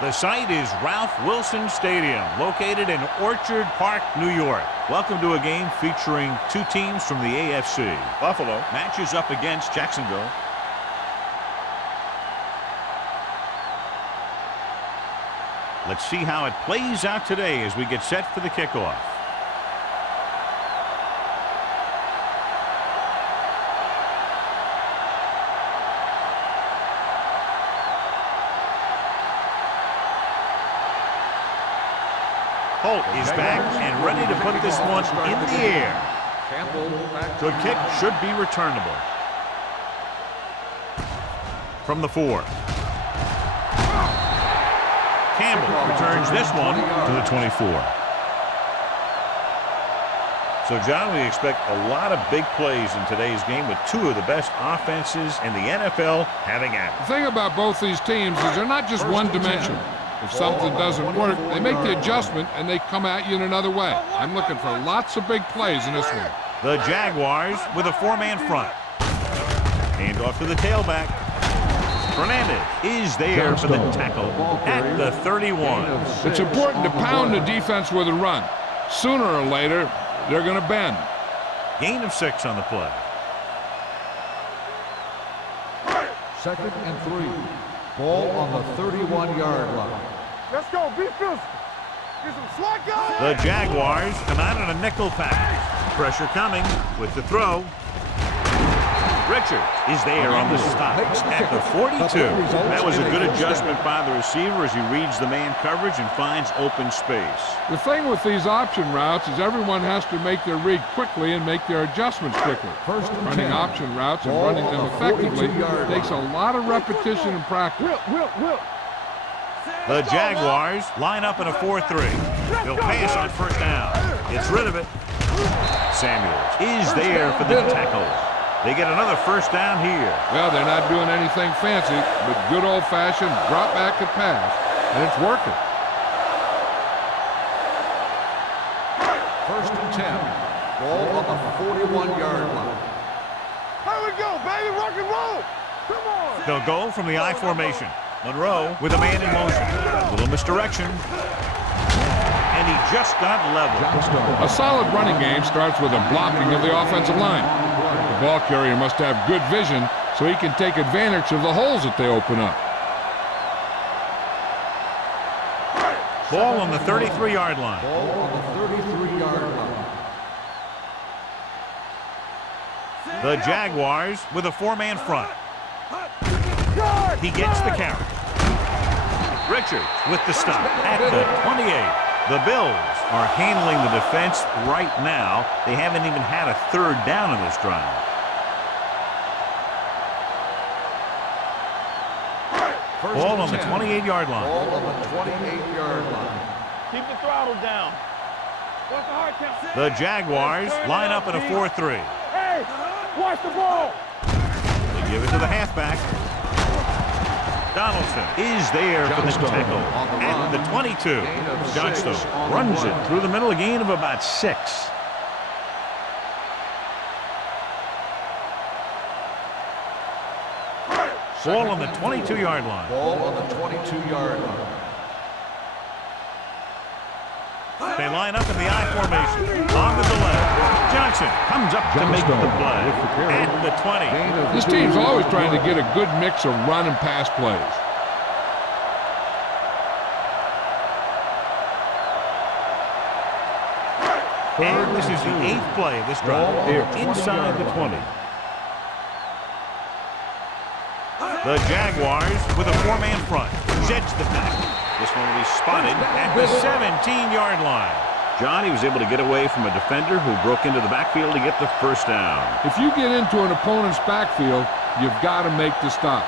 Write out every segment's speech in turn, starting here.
The site is Ralph Wilson Stadium, located in Orchard Park, New York. Welcome to a game featuring two teams from the AFC. Buffalo matches up against Jacksonville. Let's see how it plays out today as we get set for the kickoff. Holt is back and ready to put this one in the air. Good kick, should be returnable. From the 4. Campbell returns this one to the 24. So, John, we expect a lot of big plays in today's game with two of the best offenses in the NFL having at it. The thing about both these teams is they're not just one-dimensional. If something doesn't work, they make the adjustment and they come at you in another way. I'm looking for lots of big plays in this one. The Jaguars with a 4-man front. Hand off to the tailback. Fernandez is there for the tackle at the 31. It's important to pound the defense with a run. Sooner or later, they're going to bend. Gain of 6 on the play. 2nd and 3. Ball on the 31-yard line. Let's go, be physical. Get some slack guys. The Jaguars come out in a nickel package. Pressure coming with the throw. Richards is there on the stop at the 42. That was a good adjustment by the receiver as he reads the man coverage and finds open space. The thing with these option routes is everyone has to make their read quickly and make their adjustments quickly. Running option routes and running them effectively takes a lot of repetition and practice. The Jaguars line up in a 4-3. They'll pass on first down. Gets rid of it. Samuels is there for the tackle. They get another first down here. Well, they're not doing anything fancy, but good old-fashioned drop back and pass, and it's working. 1st and 10. Ball on the 41-yard line. Here we go, baby, rock and roll. Come on. They'll go from the I formation. Monroe with a man in motion. A little misdirection. And he just got level. A solid running game starts with a blocking of the offensive line. The ball carrier must have good vision so he can take advantage of the holes that they open up. Ball on the 33-yard line. Ball on the 33-yard line. The Jaguars with a 4-man front. He gets the carry. Richards with the stop at the 28. The Bills are handling the defense right now. They haven't even had a 3rd down in this drive. Ball on the 28-yard line. Ball on the 28-yard line. Keep the throttle down. What's the hard count? The Jaguars line up in a 4-3. Hey, watch the ball. They give it to the halfback. Donaldson is there for the tackle at the 22. Johnstone runs it through the middle, a gain of about 6. Ball on the 22-yard line. Ball on the 22-yard line. They line up in the I formation. On to the left. Johnson comes up to make the play at the 20. This team's always trying to get a good mix of run and pass plays. And this is the 8th play of this drive. They're inside the 20. The Jaguars with a 4-man front. Jets the back. This one will be spotted at the 17-yard line. John, he was able to get away from a defender who broke into the backfield to get the first down. If you get into an opponent's backfield, you've got to make the stop.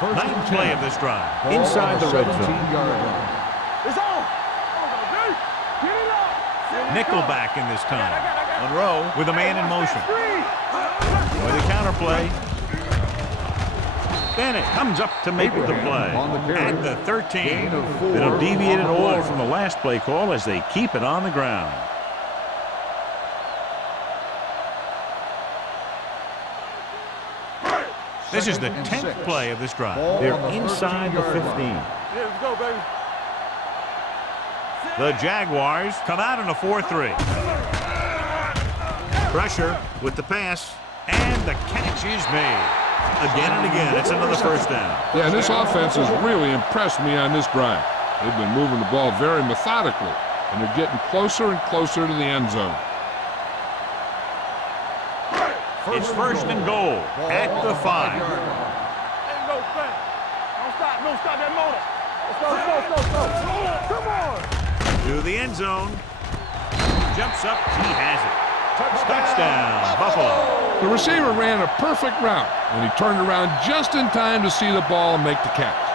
9th play of this drive. Inside the red zone. It's on. Get it up. Nickelback in this time. Monroe with a man in motion. With a counter play. Bennett comes up to make the play at the 13. They don't deviate at all from the last play call as they keep it on the ground. This is the Second and 10th 6. play of this drive. Ball They're on the inside the 13-yard 15. line. Yeah, let's go, baby. The Jaguars come out in a 4-3. Pressure with the pass, and the catch is made. Again and again, it's another first down. Yeah, and this offense has really impressed me on this drive. They've been moving the ball very methodically, and they're getting closer and closer to the end zone. It's first and goal at the 5. Hey, go, fast. Don't stop that motor. Let's go. Come on. To the end zone. Jumps up, he has it. Touchdown, Buffalo. The receiver ran a perfect route, and he turned around just in time to see the ball and make the catch.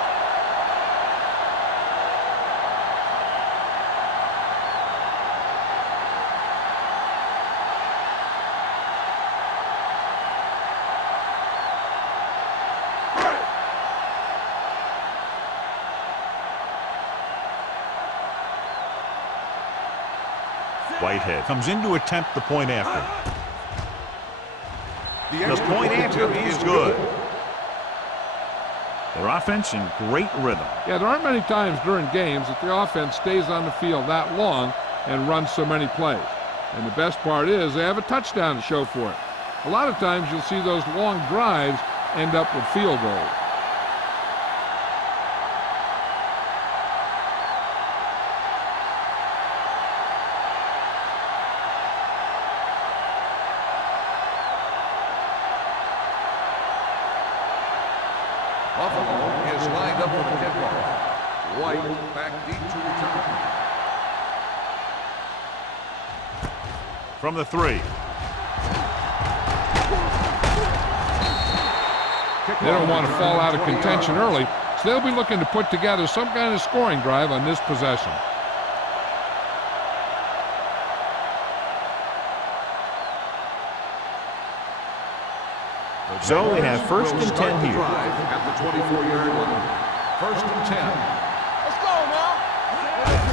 Whitehead comes in to attempt the point after. The point after is good. Their offense in great rhythm. Yeah, there aren't many times during games that the offense stays on the field that long and runs so many plays. And the best part is they have a touchdown to show for it. A lot of times you'll see those long drives end up with field goals. Buffalo is lined up for the kickoff. White back deep to return. From the 3. They don't want to fall out of contention early, so they'll be looking to put together some kind of scoring drive on this possession. So they have first and 10 here. At the 24-yard line. First and 10. Let's go now.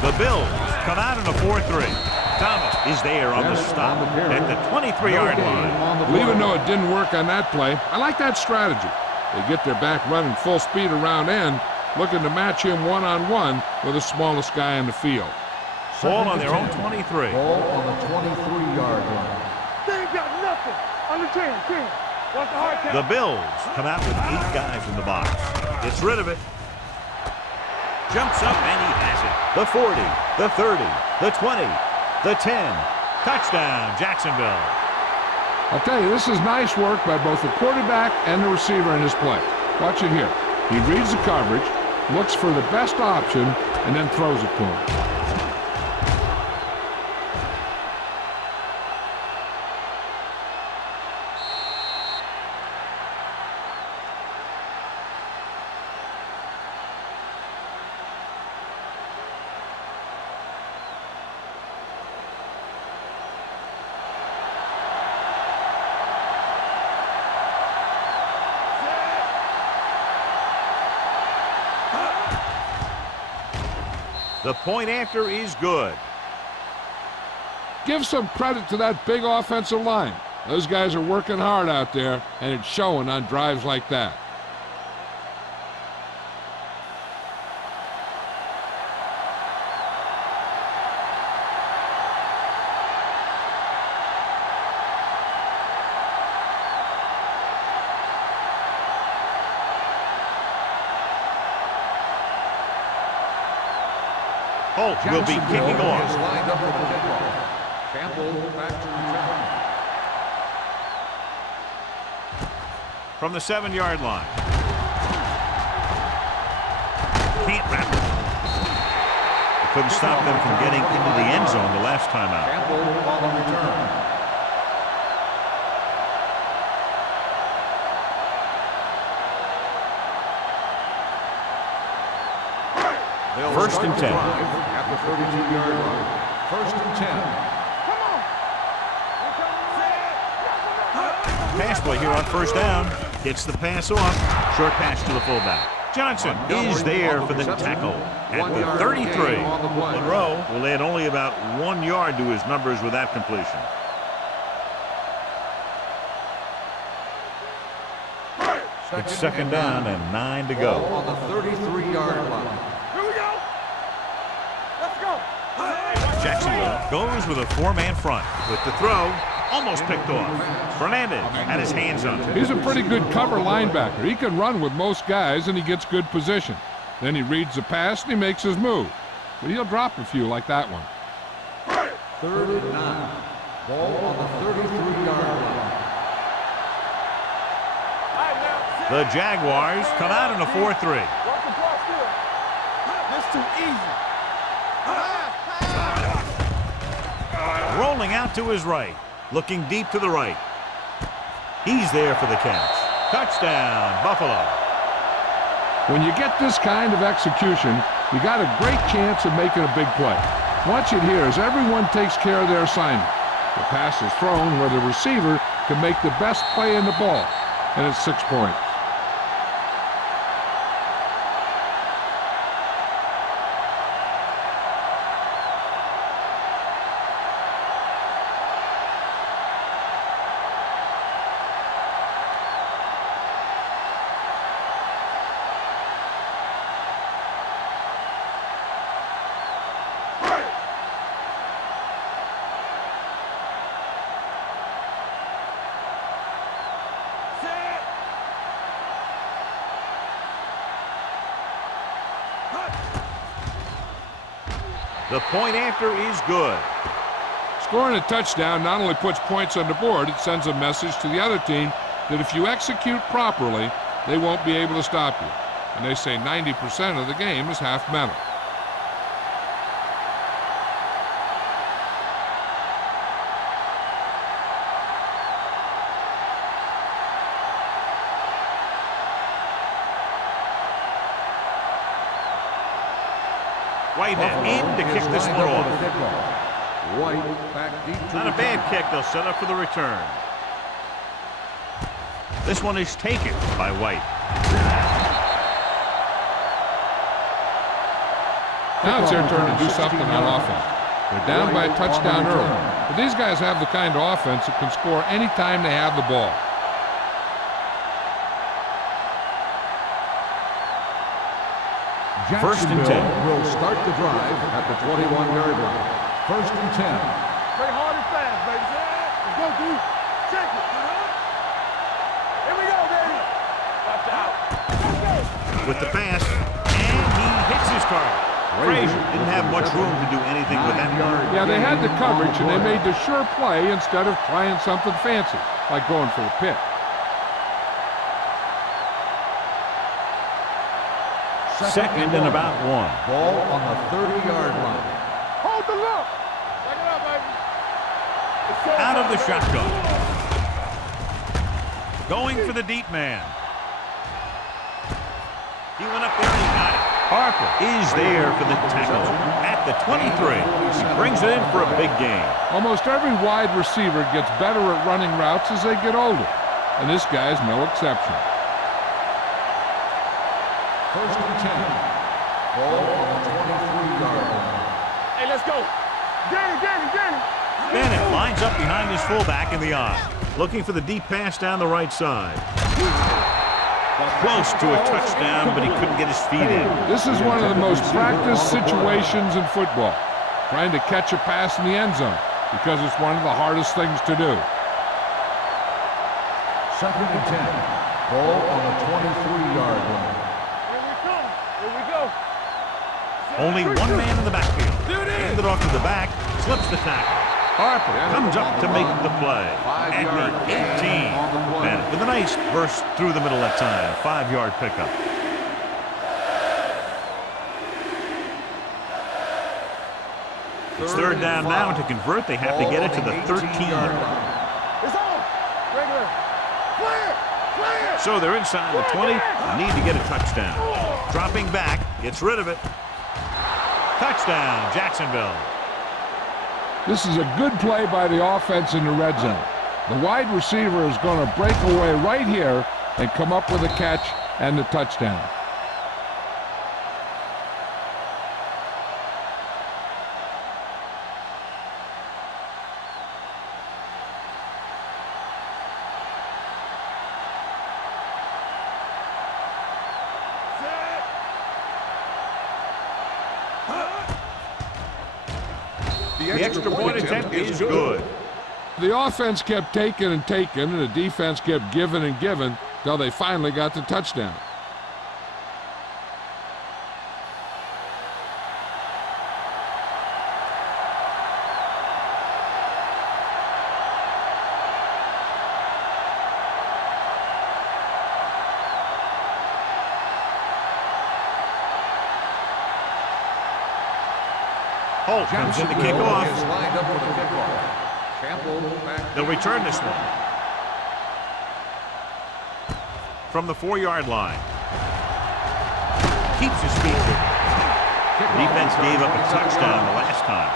The Bills come out in a 4-3. Thomas is there on the stop at the 23-yard line. Even though it didn't work on that play, I like that strategy. They get their back running full speed around end, looking to match him one-on-one with the smallest guy in the field. Ball on their own 23. Ball on the 23-yard line. They ain't got nothing. Under 10. Watch the hard count. The Bills come out with 8 guys in the box. Gets rid of it. Jumps up and he has it. The 40, the 30, the 20, the 10. Touchdown, Jacksonville. I'll tell you, this is nice work by both the quarterback and the receiver in this play. Watch it here. He reads the coverage, looks for the best option, and then throws it to him. The point after is good. Give some credit to that big offensive line. Those guys are working hard out there, and it's showing on drives like that. Holt will be kicking Is off. lined up for the kickoff. Campbell back to return. From the 7-yard line. Can't wrap it. They couldn't stop them from getting into the end zone the last time out. Campbell on the return. They'll First start and the 10. drive at the 32-yard line. First and 10. Pass play here on first down. Gets the pass off. Short pass to the fullback. Johnson is there for the tackle at the 33. Monroe will add only about 1 yard to his numbers with that completion. It's second down and 9 to Ball go. on the 33-yard line. Here we go. Let's go. Jacksonville goes with a 4-man front. With the throw, almost picked off. Fernandez had his hands on it. He's a pretty good cover linebacker. He can run with most guys, and he gets good position. Then he reads the pass, and he makes his move. But he'll drop a few like that one. 3rd and 9. Ball on the 33-yard line. The Jaguars come out in a 4-3. Watch the ball still. That's too easy. Rolling out to his right. Looking deep to the right. He's there for the catch. Touchdown, Buffalo. When you get this kind of execution, you got a great chance of making a big play. Watch it here as everyone takes care of their assignment. The pass is thrown where the receiver can make the best play in the ball, and it's 6 points. The point after is good. Scoring a touchdown not only puts points on the board, it sends a message to the other team that if you execute properly, they won't be able to stop you. And they say 90% of the game is half mental. Whitehead in to kick this one off. White back deep to Not a bad kick. They'll set up for the return. This one is taken by White. Now it's their turn to do something on offense. They're down by a touchdown early. But these guys have the kind of offense that can score anytime they have the ball. First and 10. Will start the drive at the 21-yard line. First and 10. Play hard and fast, baby. Let's go, dude. Check it. Here we go, baby. Watch out. With the pass, and he hits his target. Frazier didn't have much room to do anything with that. Yeah, they had the coverage, and they made the sure play instead of trying something fancy, like going for the pick. Second and about 1. Ball on the 30-yard line. Hold the look. Back it up, baby. Out of the shotgun. Going for the deep man. He went up there and he got it. Harper is there for the tackle at the 23. He brings it in for a big gain. Almost every wide receiver gets better at running routes as they get older, and this guy's no exception. First and 10. Ball on the 23-yard line. Hey, let's go. Danny. Bennett lines up behind his fullback in the eye, looking for the deep pass down the right side. Close to a touchdown, but he couldn't get his feet in. This is one of the most practiced situations in football, trying to catch a pass in the end zone, because it's one of the hardest things to do. Second and 10. Ball on the 23-yard line. Here we go. Only one man in the backfield. Hand it off to the back, slips the tackle. Harper comes up to make the play at the 18. Bennett with a nice burst through the middle that time. 5-yard pickup. It's third down now. To convert, they have to get it to the 13. It's on. Regular. Clear. So they're inside the 20. Need to get a touchdown. Dropping back, gets rid of it. Touchdown, Jacksonville. This is a good play by the offense in the red zone. The wide receiver is going to break away right here and come up with a catch and the touchdown. The extra point attempt is good. The offense kept taking and taking, and the defense kept giving and giving till they finally got the touchdown. Holt comes in to kick off. Is lined up for the kickoff. Campbell back. They'll return this one. From the 4-yard line. Keeps his feet with it. Defense gave up a touchdown the last time.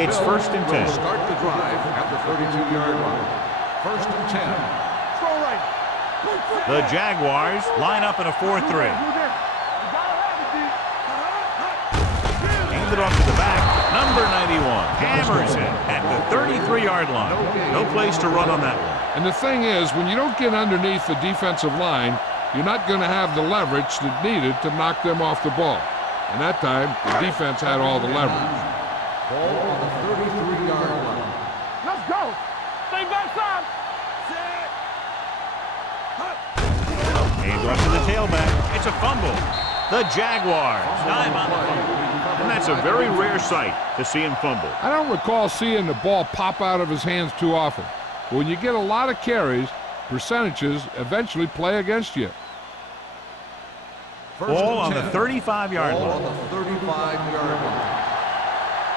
It's 1st and 10. Start the drive at the 32-yard line. 1st and 10. Throw right. The Jaguars line up in a 4-3. Handed off to the back. Number 91 hammers it at the 33-yard line. No place to run on that one. And the thing is, when you don't get underneath the defensive line, you're not going to have the leverage that needed to knock them off the ball. And that time, the defense had all the leverage. Ball on the 33-yard line. Let's go. Stay backside. Hand off to the tailback. It's a fumble. The Jaguars time on the fumble. And that's a very rare sight to see him fumble. I don't recall seeing the ball pop out of his hands too often. But when you get a lot of carries, percentages eventually play against you. Ball on the 35-yard Ball line. on the 35-yard line.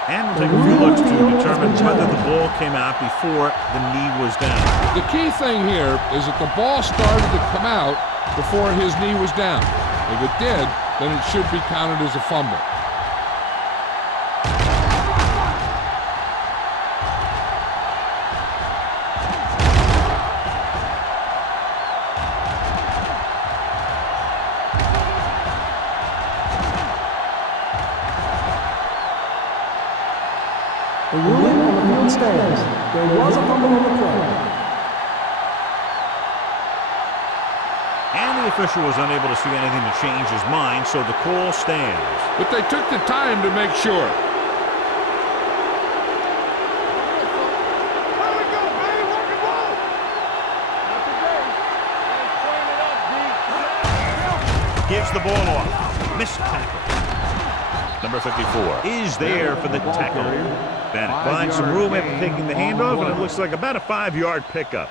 And we'll take a few looks to determine whether the ball came out before the knee was down. The key thing here is that the ball started to come out before his knee was down. If it did, then it should be counted as a fumble. The ruling on the field stands. There was a fumble on the play. And the official was unable to see anything to change his mind, so the call stands. But they took the time to make sure. There we go, baby. Rock and roll. Not today. Let's point it up, D. Gives the ball off. Missed tackle. Number 54 is there for the tackle. Bennett finds some room after taking the handoff, and it looks like about a 5-yard pickup.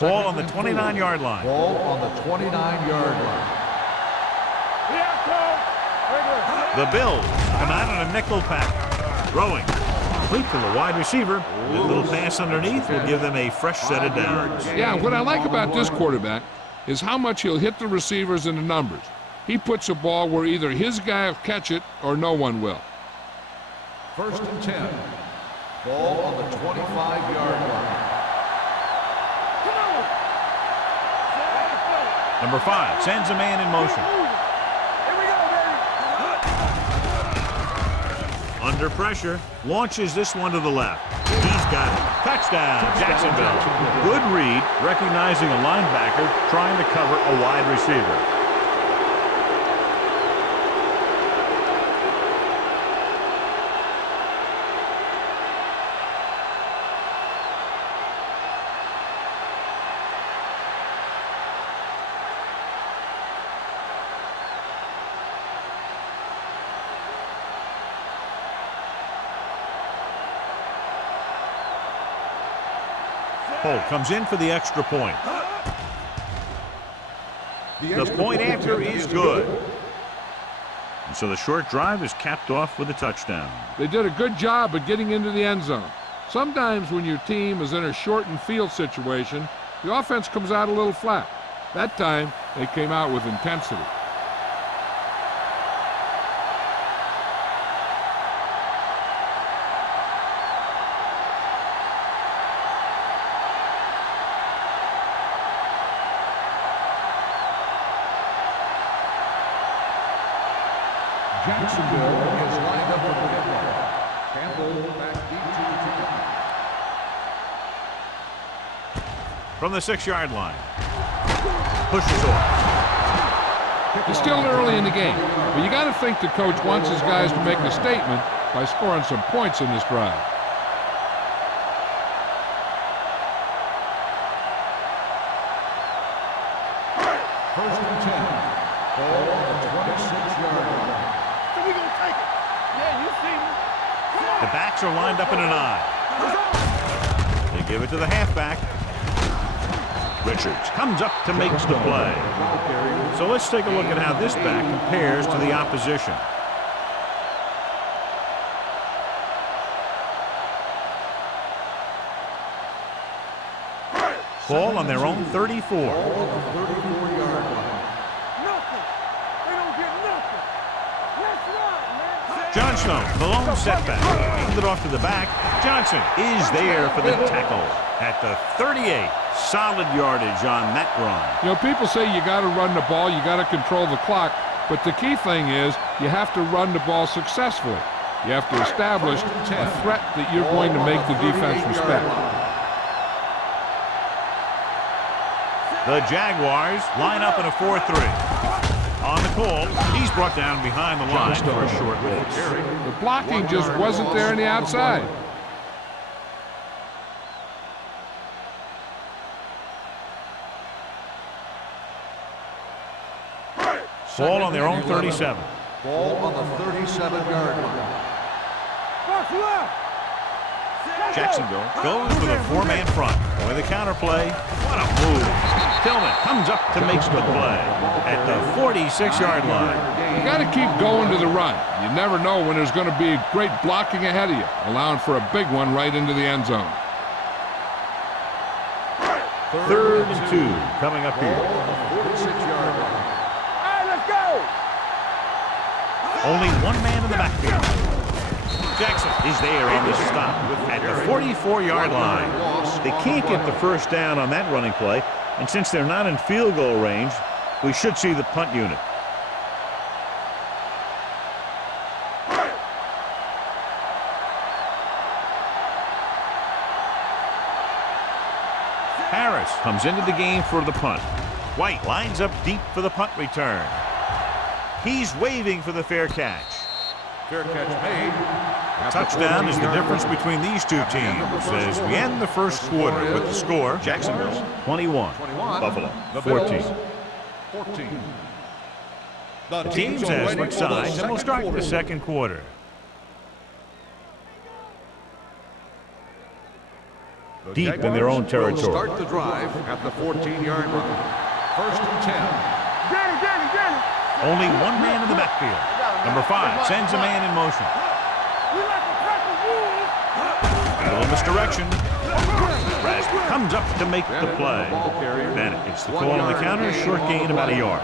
Ball on the 29-yard line. Ball on the 29-yard line. Yeah, Cole. The Bills come out on a nickel pack. Throwing. Complete to the wide receiver. A little pass underneath will give them a fresh set of downs. Yeah, what I like about this quarterback is how much he'll hit the receivers in the numbers. He puts a ball where either his guy will catch it or no one will. 1st and 10. Ball on the 25-yard line. Number 5 sends a man in motion. Here we go, baby. Under pressure, launches this one to the left. He's got it. Touchdown, Jacksonville. Good read, recognizing a linebacker trying to cover a wide receiver. Holt comes in for the extra point. The point after is good. And so the short drive is capped off with a touchdown. They did a good job of getting into the end zone. Sometimes when your team is in a shortened field situation, the offense comes out a little flat. That time, they came out with intensity. Jacksonville is lined up for the kickoff. Campbell back deep to the 10. From the 6-yard line. Pushes off. It's still early in the game, but you got to think the coach wants his guys to make a statement by scoring some points in this drive. First and 10. Ball on the 26-yard line. So we gonna take it. Yeah, you see me. The backs are lined up in an I. They give it to the halfback. Richards comes up to make the play. So let's take a look at how this back compares to the opposition. Ball on their own 34. Ball on the 34-yard line. Nothing. We don't get nothing. Let's run, man. Johnson, the lone setback. Handed it off to the back. Johnson is there for the tackle at the 38. Solid yardage on that run. You know, people say you got to run the ball, you got to control the clock, but the key thing is you have to run the ball successfully. You have to establish a threat that you're going to make the defense respect. The Jaguars line up in a 4-3. On the call, he's brought down behind the line for a short miss. The blocking just wasn't there on the outside. Ball on their own 37. Ball on the 37-yard line. Box left. Jacksonville goes with a 4-man front. With a counter play, what a move. Tillman comes up to make the play at the 46-yard line. You got to keep going to the run. You never know when there's going to be great blocking ahead of you, allowing for a big one right into the end zone. 3rd and 2 coming up Ball here. on the 46-yard line. All right, let's go. Only one man in the backfield. Jackson is there on the stop at the 44-yard line. They can't get the first down on that running play, and since they're not in field goal range, we should see the punt unit. Harris comes into the game for the punt. White lines up deep for the punt return. He's waving for the fair catch. Fair catch made. Touchdown is the difference between these two teams as we end the first quarter with the score: Jacksonville 21, Buffalo 14. 14. The teams have switched sides and we'll start the second quarter. Deep in their own territory. Start the drive at the 14-yard line. First and 10. Danny. Only one man in the backfield. Number 5 sends a man in motion. We like to tackle rules. A little misdirection. Rasmus comes up to make the play. Bennett gets the call on the counter. Short gain about a yard.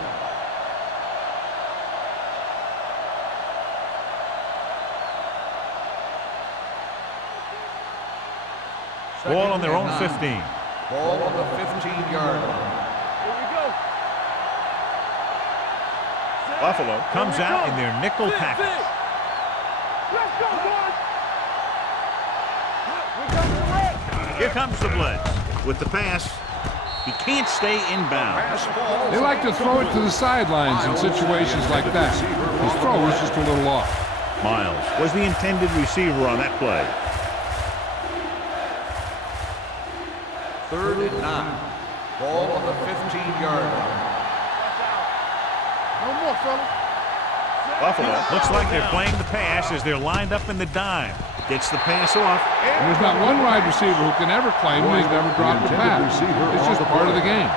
Ball on their own 15. Ball on the 15-yard line. Here we go. Buffalo comes out in their nickel package. Let's go, boys. We got the red. Here comes the blitz. With the pass, he can't stay inbounds. They like to throw it to the sidelines in situations like that. His throw was just a little off. Miles was the intended receiver on that play. 3rd and 9. Ball on the 15-yard line. No more, fella. Buffalo looks like they're playing the pass as they're lined up in the dime. Gets the pass off. And there's not one wide receiver who can ever claim he's never dropped a pass. It's just part of the game.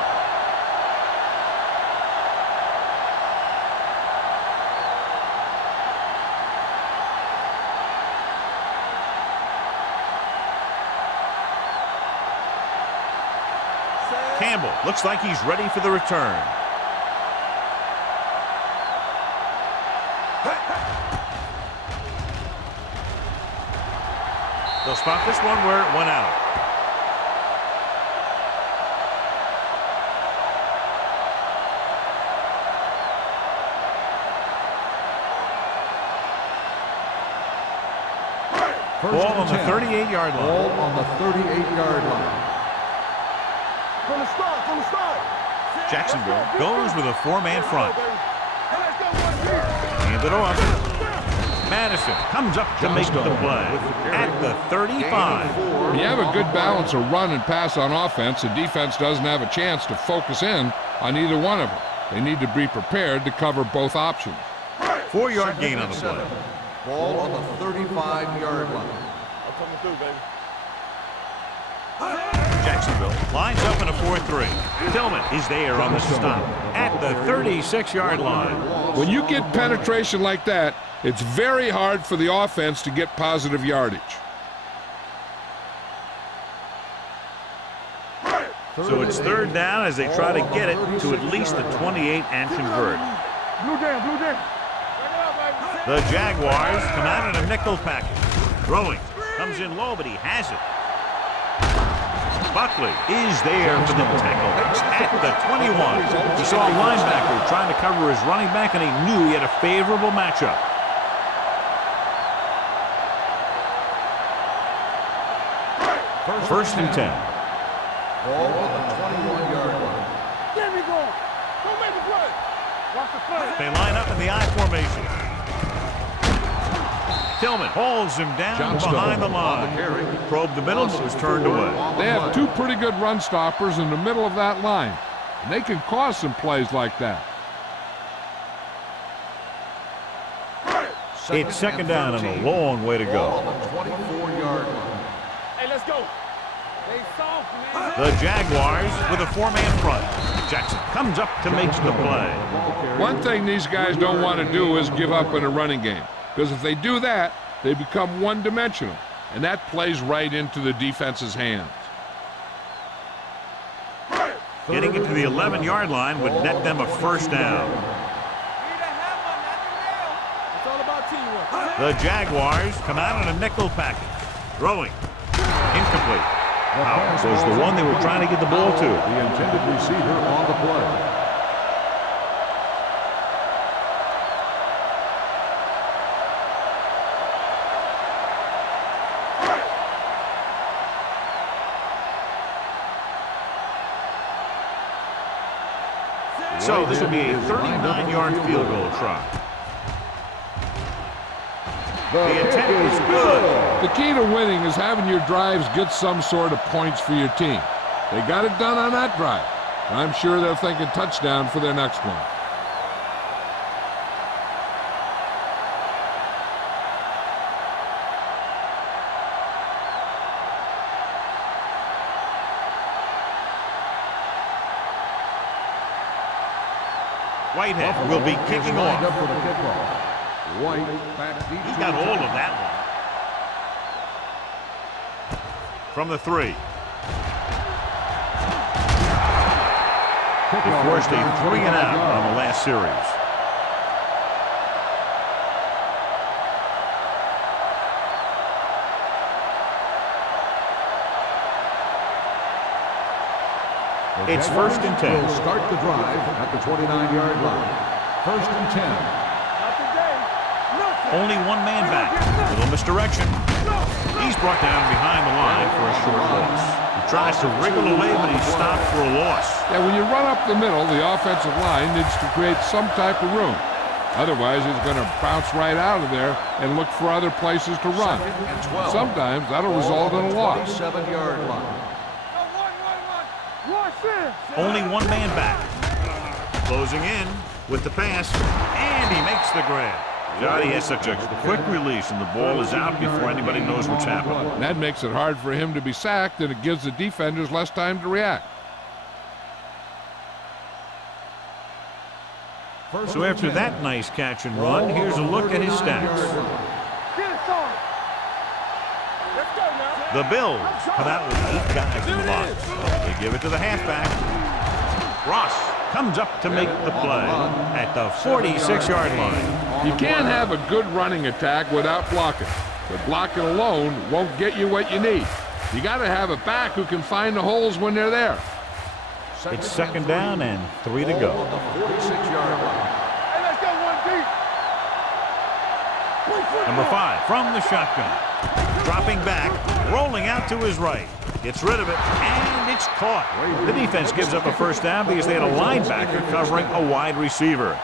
Campbell looks like he's ready for the return. They'll spot this one where it went out. 38-yard line. Ball on the 38-yard line. From the start, from the start. Jacksonville goes with a four-man front. Let's go, 1-2. Hand it off. Madison comes up to make the play at the 35. When you have a good balance of run and pass on offense, the defense doesn't have a chance to focus in on either one of them. They need to be prepared to cover both options. 4-yard gain on the play. Ball on the 35-yard line. I'm coming through, baby. Jacksonville lines up in a 4-3. Tillman is there on the stop at the 36-yard line. When you get penetration like that, it's very hard for the offense to get positive yardage. So it's third down as they try to get it to at least the 28 and convert. Blue down, blue down. The Jaguars come out in a nickel package. Throwing. Comes in low, but he has it. Buckley is there for the tackle at the 21. He saw a linebacker trying to cover his running back, and he knew he had a favorable matchup. First and 10. Ball on the 21-yard line. Get me going. Don't make the play. Watch the play. They line up in the I formation. Tillman holds him down behind the line. Probed the middle, but was turned away. They have two pretty good run stoppers in the middle of that line, and they can cause some plays like that. It's second down and a long way to Ball go. on the 24-yard line. Hey, let's go. Stay soft, man. The Jaguars with a four-man front. Jackson comes up to make the play. One thing these guys don't want to do is give up in a running game, because if they do that, they become one-dimensional, and that plays right into the defense's hands. Getting it to the 11-yard line would net them a first down. It's all about teamwork. The Jaguars come out in a nickel package. Throwing. Incomplete. Powers was the one they were trying to get the ball to. The intended receiver on the play. So this will be a 39-yard field goal try. The attempt is good. The key to winning is having your drives get some sort of points for your team. They got it done on that drive. I'm sure they're thinking touchdown for their next one. Whitehead will be kicking Lined up off. for the kickoff. White back deep. He got hold of that one. From the 3. They forced a 3 and out on the last series. It's first and 10. Will start the drive at the 29-yard line. First and 10. Not today. Nothing. Only one man back. Little misdirection. He's brought down behind the line for a short loss. He tries to wriggle away, but he's stopped for a loss. Yeah, when you run up the middle, the offensive line needs to create some type of room. Otherwise, he's going to bounce right out of there and look for other places to run. Second and 12. Sometimes that'll result in a loss. 27-yard line. Only one man back. Closing in with the pass, and he makes the grab. Johnny has such a quick release, and the ball is out before anybody knows what's happening. And that makes it hard for him to be sacked, and it gives the defenders less time to react. So after that nice catch and run, here's a look at his stats. The Bills come out with 8 guys in the box. They give it to the halfback. Ross comes up to make the play at the 46-yard line. You can't have a good running attack without blocking. But blocking alone won't get you what you need. You got to have a back who can find the holes when they're there. It's second down and 3 to go. On the 46-yard line. Hey, let's go 1 deep. Number 5 from the shotgun. Dropping back, rolling out to his right. Gets rid of it, and it's caught. The defense gives up a first down because they had a linebacker covering a wide receiver.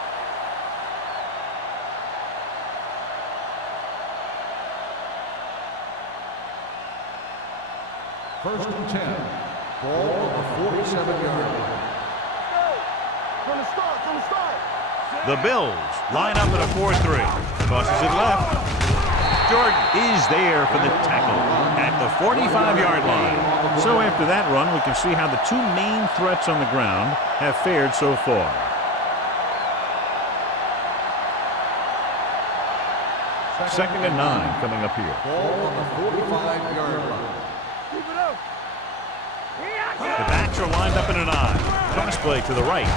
First and 10. Ball on the 47-yard line. From the start. The Bills line up in a 4-3. Tosses it left. Jordan is there for the tackle at the 45-yard line. So after that run, we can see how the two main threats on the ground have fared so far. Second and 9 coming up here. Ball on the 45-yard line. Keep it up. The backs are lined up in an I. Cross play to the right.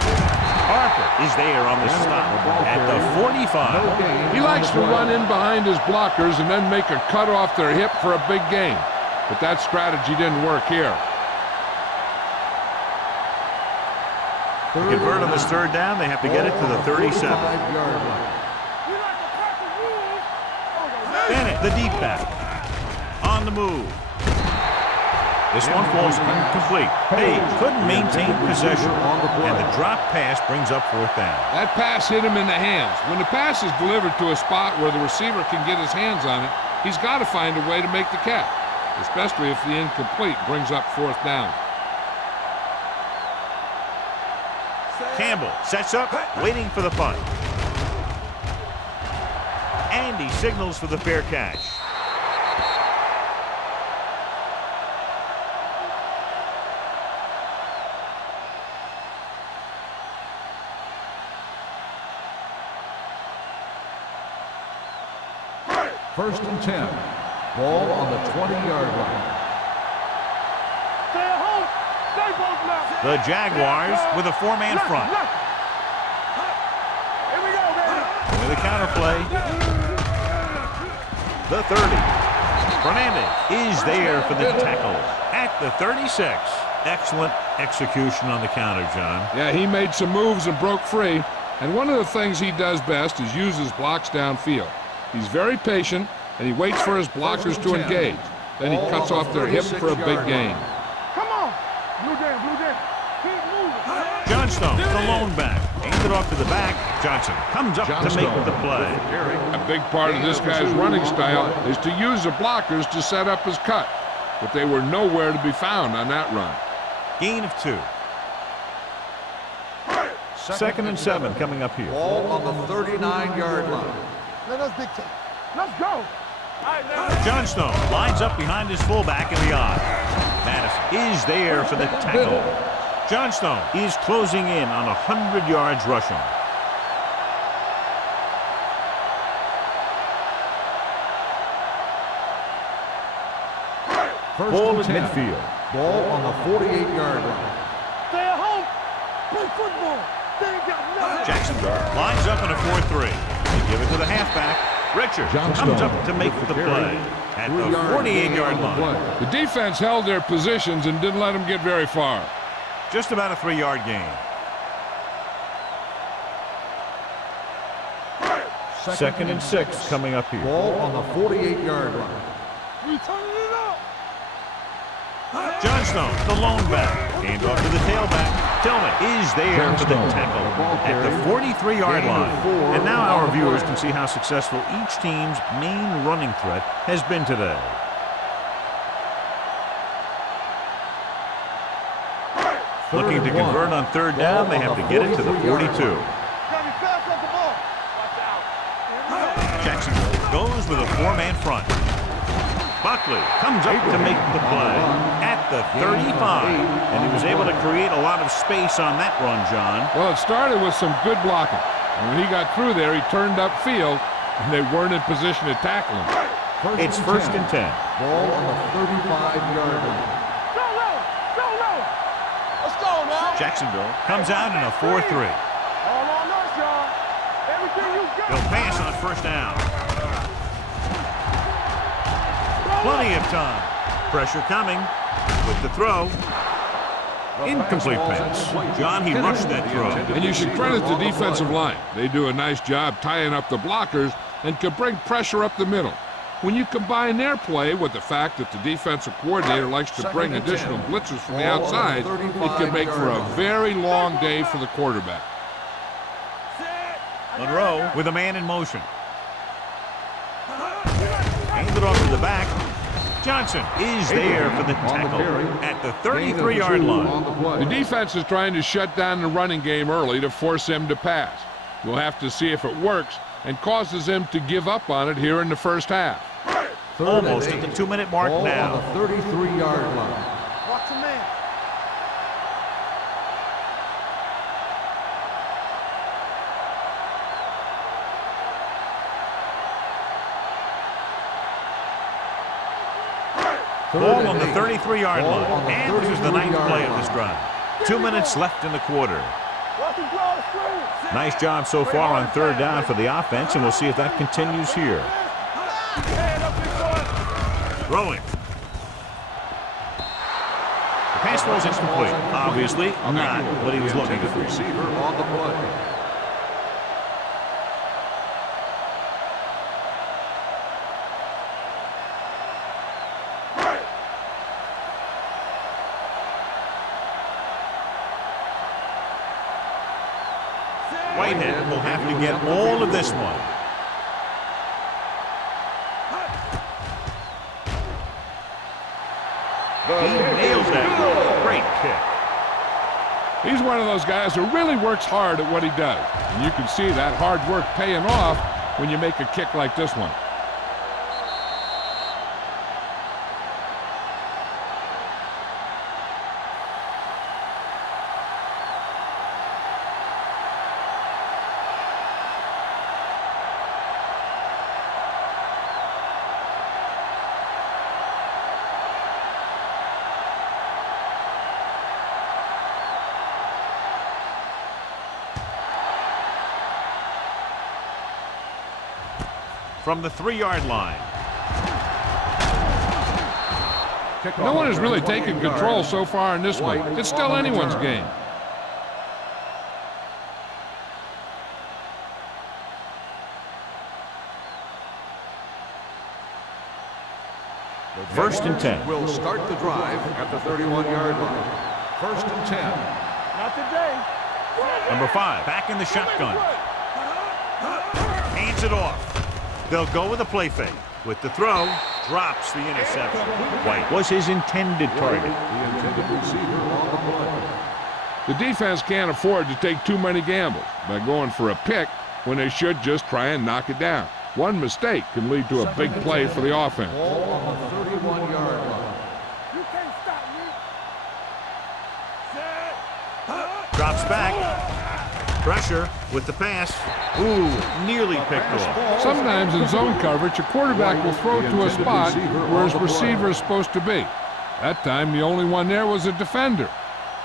Harper is there on the stop at the 45. He likes to run in behind his blockers and then make a cut off their hip for a big gain. But that strategy didn't work here. To convert on this third down, they have to get it to the 37. Bennett, the deep back. On the move. This one falls incomplete. They couldn't maintain possession, and the drop pass brings up fourth down. That pass hit him in the hands. When the pass is delivered to a spot where the receiver can get his hands on it, he's got to find a way to make the catch, especially if the incomplete brings up fourth down. Campbell sets up, waiting for the punt. And he signals for the fair catch. First and 10. Ball on the 20-yard line. Stay at home. Stay both now. The Jaguars with a four-man front. Here we go, baby. With a counter play. The 30. Fernandez is there for the tackle at the 36. Excellent execution on the counter, John. Yeah, he made some moves and broke free. And one of the things he does best is use his blocks downfield. He's very patient, and he waits for his blockers to engage. Then he cuts off their hip for a big gain. Come on. Blue down. Keep moving. Johnstone, the lone back. Aims it off to the back. Johnson comes up to make the play. A big part of this guy's running style is to use the blockers to set up his cut. But they were nowhere to be found on that run. Gain of 2. Second and 7 coming up here. Ball on the 39-yard line. Let us dictate. Let's go. Johnstone lines up behind his fullback in the I. Madison is there for the tackle. Johnstone is closing in on 100 yards rushing. Ball at midfield. Ball on the 48-yard line. Stay at home. Play football. They ain't got nothing. Jacksonville lines up in a 4-3. They give it to the halfback. Richard comes up to make the play at the 48-yard line. The defense held their positions and didn't let them get very far. Just about a 3-yard gain. Second and 6 coming up here. Ball on the 48-yard line. We turning it up. Johnstone, the lone back. Gained off to the tailback. Tillman is there for the tackle at the 43-yard line. And now our viewers can see how successful each team's main running threat has been today. Looking to convert on third down, they have to get it to the 42. Jacksonville goes with a four-man front. Buckley comes up to make the play at the 35, and he was able to create a lot of space on that run, John. Well, it started with some good blocking. And when he got through there, he turned upfield, and they weren't in position to tackle him. It's first and 10. Ball on the 35-yard line. Let's go now. Jacksonville comes out in a 4-3. All on us, y'all. Everything you got. They'll pass on first down. Plenty of time. Pressure coming with the throw. Incomplete pass. John, he rushed that throw. And you should credit the defensive line. They do a nice job tying up the blockers and can bring pressure up the middle. When you combine their play with the fact that the defensive coordinator likes to bring additional blitzes from the outside, it can make for a very long day for the quarterback. Monroe with a man in motion. Hand it off to the back. Johnson is there for the tackle at the 33-yard line. The defense is trying to shut down the running game early to force him to pass. We'll have to see if it works and causes him to give up on it here in the first half. Almost at the 2-minute mark now. On the 33-yard line. Watch the man. Ball on the 33-yard line. And this is the 9th play of this drive. 2 minutes left in the quarter. Nice job so far on 3rd down for the offense, and we'll see if that continues here. Throwing. The pass falls incomplete. Obviously not what he was looking for. Receiver on the play. Whitehead will have to get all of this one. He nails that. Great kick. He's one of those guys who really works hard at what he does. And you can see that hard work paying off when you make a kick like this one. From the 3-yard line. No one has really taken control so far in this one. It's still anyone's game. First and 10. Will start the drive at the 31-yard line. First and 10. Not today. Number 5 back in the shotgun. Hands it off. They'll go with a play fake. With the throw, drops the interception. White was his intended target. The intended receiver on the play. The defense can't afford to take too many gambles by going for a pick when they should just try and knock it down. One mistake can lead to a big play for the offense. Ball on the 31-yard line. You can't stop me. Drops back. Pressure with the pass. Ooh, nearly picked off. Sometimes in zone coverage, a quarterback will throw to a spot where his receiver is supposed to be. That time, the only one there was a defender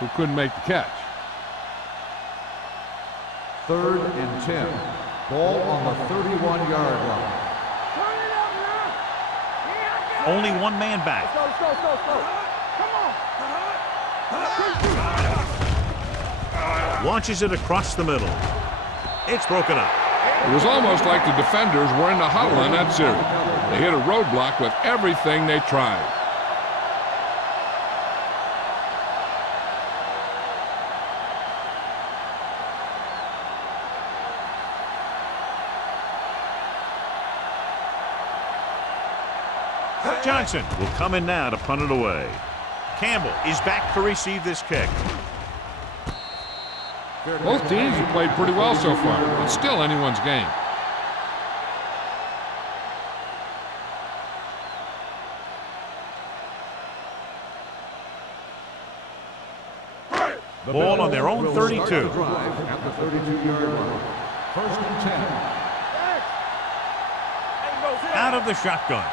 who couldn't make the catch. 3rd and 10. Ball on the 31-yard line. Only one man back. Launches it across the middle. It's broken up. It was almost like the defenders were in the huddle in that series. They hit a roadblock with everything they tried. Johnson will come in now to punt it away. Campbell is back to receive this kick. Both teams have played pretty well so far. It's still anyone's game. Ball on their own 32. At the 32-yard line. First and 10. Out of the shotgun.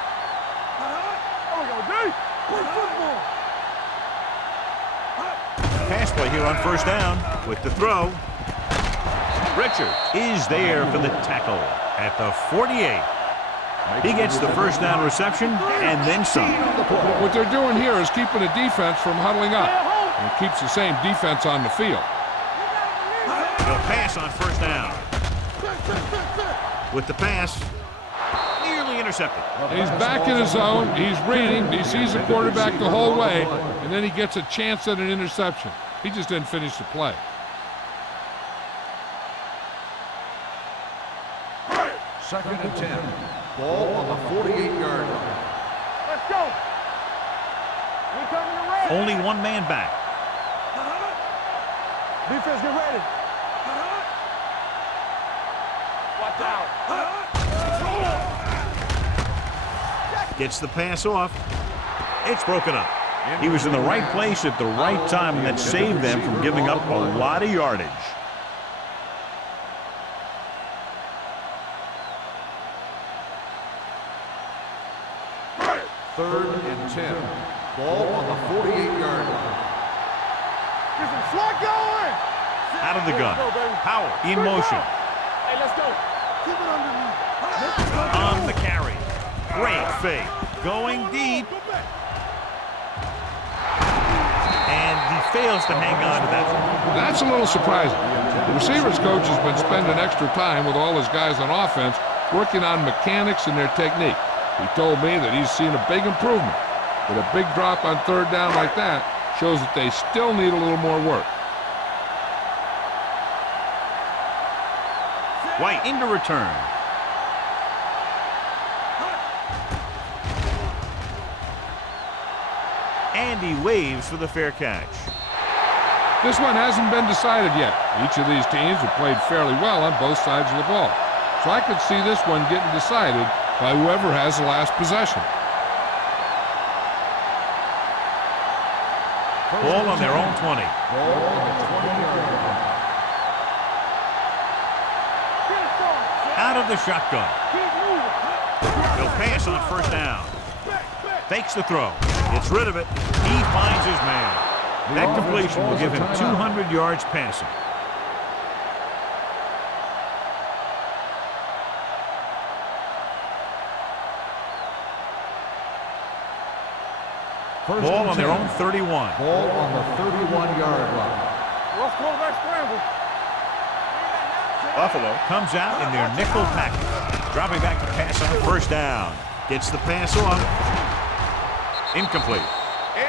Pass play here on first down with the throw. Richard is there for the tackle at the 48. He gets the first down reception and then some. What they're doing here is keeping the defense from huddling up. And it keeps the same defense on the field. They'll pass on first down. With the pass, nearly intercepted. He's back in his zone. He's reading. He sees the quarterback the whole way, and then he gets a chance at an interception. He just didn't finish the play. Second and 10. Ball on the 48-yard line. Let's go. We coming to run. Only one man back. Defense, get ready. Watch out. Gets the pass off. It's broken up. He was in the right place at the right time, and that saved them from giving up a lot of yardage. Third and 10. Ball on the 48-yard line. Get some slot going. Out of the gun. Let's go, baby. Power in motion. Hey, let's go. Keep it underneath. On the carry. Great fake. Going deep. And he fails to hang on to that one. That's a little surprising. The receivers coach has been spending extra time with all his guys on offense working on mechanics and their technique. He told me that he's seen a big improvement. But a big drop on third down like that shows that they still need a little more work. White into return. And he waves for the fair catch. This one hasn't been decided yet. Each of these teams have played fairly well on both sides of the ball. So I could see this one getting decided by whoever has the last possession. Ball on their own 20. Ball on the 20-yard line. Out of the shotgun. He'll pass on first down. Fakes the throw. Gets rid of it. He finds his man. That completion will give him 200 yards passing. Ball on their own 31. Ball on the 31-yard line. Rough quarterback scramble. Buffalo comes out in their nickel package. Dropping back to pass on first down. Gets the pass off. Incomplete.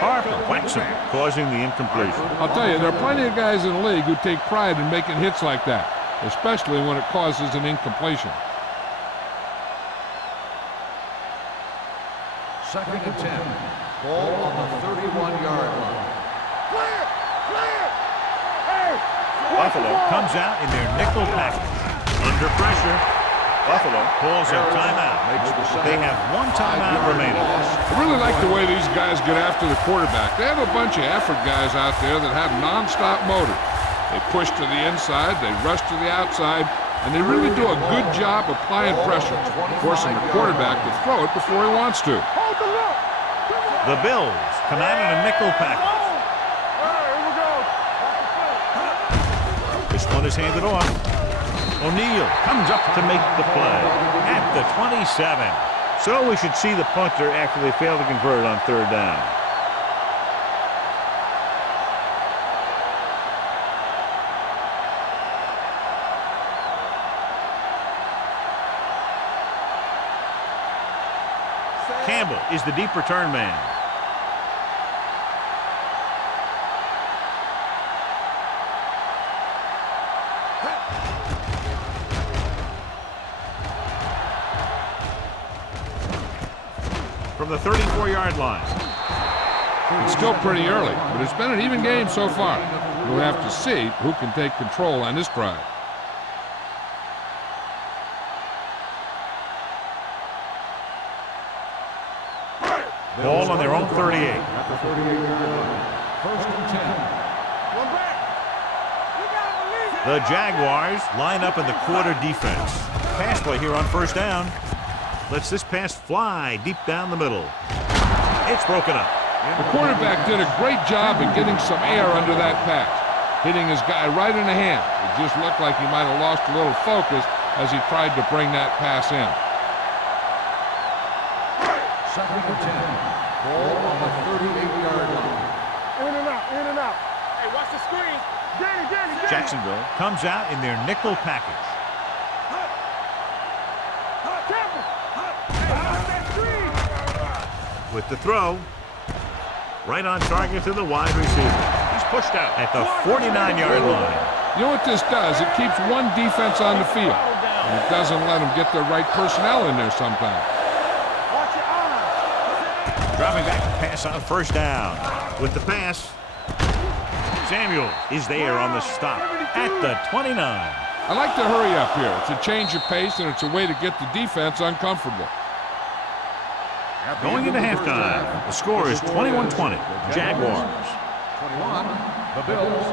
Harper whacks him, causing the incompletion. I'll tell you, there are plenty of guys in the league who take pride in making hits like that, especially when it causes an incompletion. Second and 10. Ball on the 31-yard line. Clear! Clear! Hey! Buffalo comes out in their nickel package. Under pressure, Buffalo calls a timeout. They have one timeout remaining. I really like the way these guys get after the quarterback. They have a bunch of effort guys out there that have non-stop motor. They push to the inside, they rush to the outside, and they really do a good job applying pressure, forcing the quarterback to throw it before he wants to. Hold the look! The Bills come out in a nickel package. All right, here we go. This one is handed off. O'Neal comes up to make the play at the 27. So we should see the punter after they fail to convert on third down. Campbell is the deep return man. From the 34-yard line. It's still pretty early, but it's been an even game so far. We'll have to see who can take control on this drive. Ball on their own 38. At the 38-yard line. First and 10. One back. We gotta believe it. The Jaguars line up in the quarter defense. Pass play here on first down. Lets this pass fly deep down the middle. It's broken up. The quarterback did a great job of getting some air under that pass, hitting his guy right in the hand. It just looked like he might have lost a little focus as he tried to bring that pass in. Second and 10. Ball on the 38-yard line. In and out, in and out. Hey, watch the screen. Danny. Jacksonville comes out in their nickel package. Campbell. with the throw. Right on target to the wide receiver. He's pushed out at the 49-yard line. You know what this does? It keeps one defense on the field, and it doesn't let them get the right personnel in there sometimes. Dropping back to pass on first down. With the pass, Samuel is there on the stop at the 29. I like to hurry up here. It's a change of pace, and it's a way to get the defense uncomfortable. Going into halftime, the score is 21-20, Jaguars. 21, the Bills.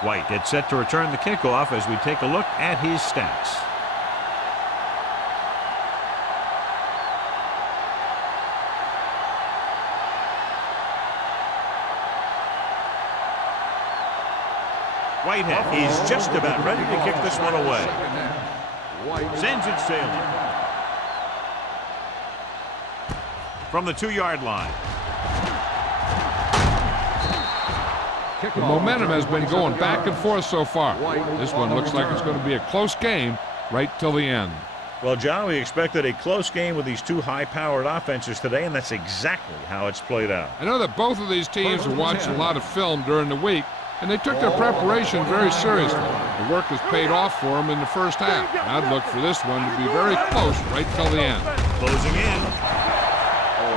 20. White gets set to return the kickoff as we take a look at his stats. Whitehead is just about ready to kick this one away. Sends it sailing. From the 2-yard line. The momentum has been going back and forth so far. This one looks like it's going to be a close game right till the end. Well, John, we expected a close game with these two high-powered offenses today, and that's exactly how it's played out. I know that both of these teams have watched a lot of film during the week, and they took their preparation very seriously. The work has paid off for them in the first half. And I'd look for this one to be very close right till the end. Closing in.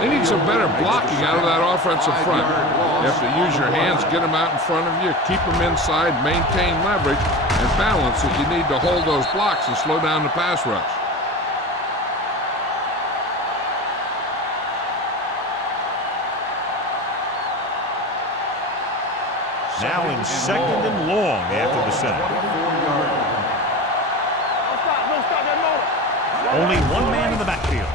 They need some better blocking out of that offensive front. You have to use your hands, get them out in front of you, keep them inside, maintain leverage, and balance if you need to hold those blocks and slow down the pass rush. Now in second and long after the set. Only one man in the backfield.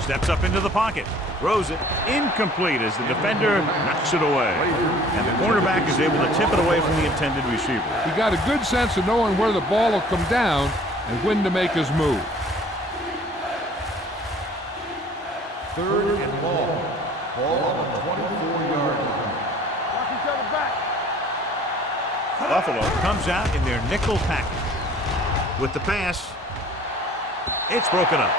Steps up into the pocket. Throws it incomplete as the defender knocks it away. And the cornerback is able to tip it away from the intended receiver. He got a good sense of knowing where the ball will come down and when to make his move. Third and long. Ball on the 24-yard line. Watch each other back. Buffalo comes out in their nickel package. With the pass, it's broken up.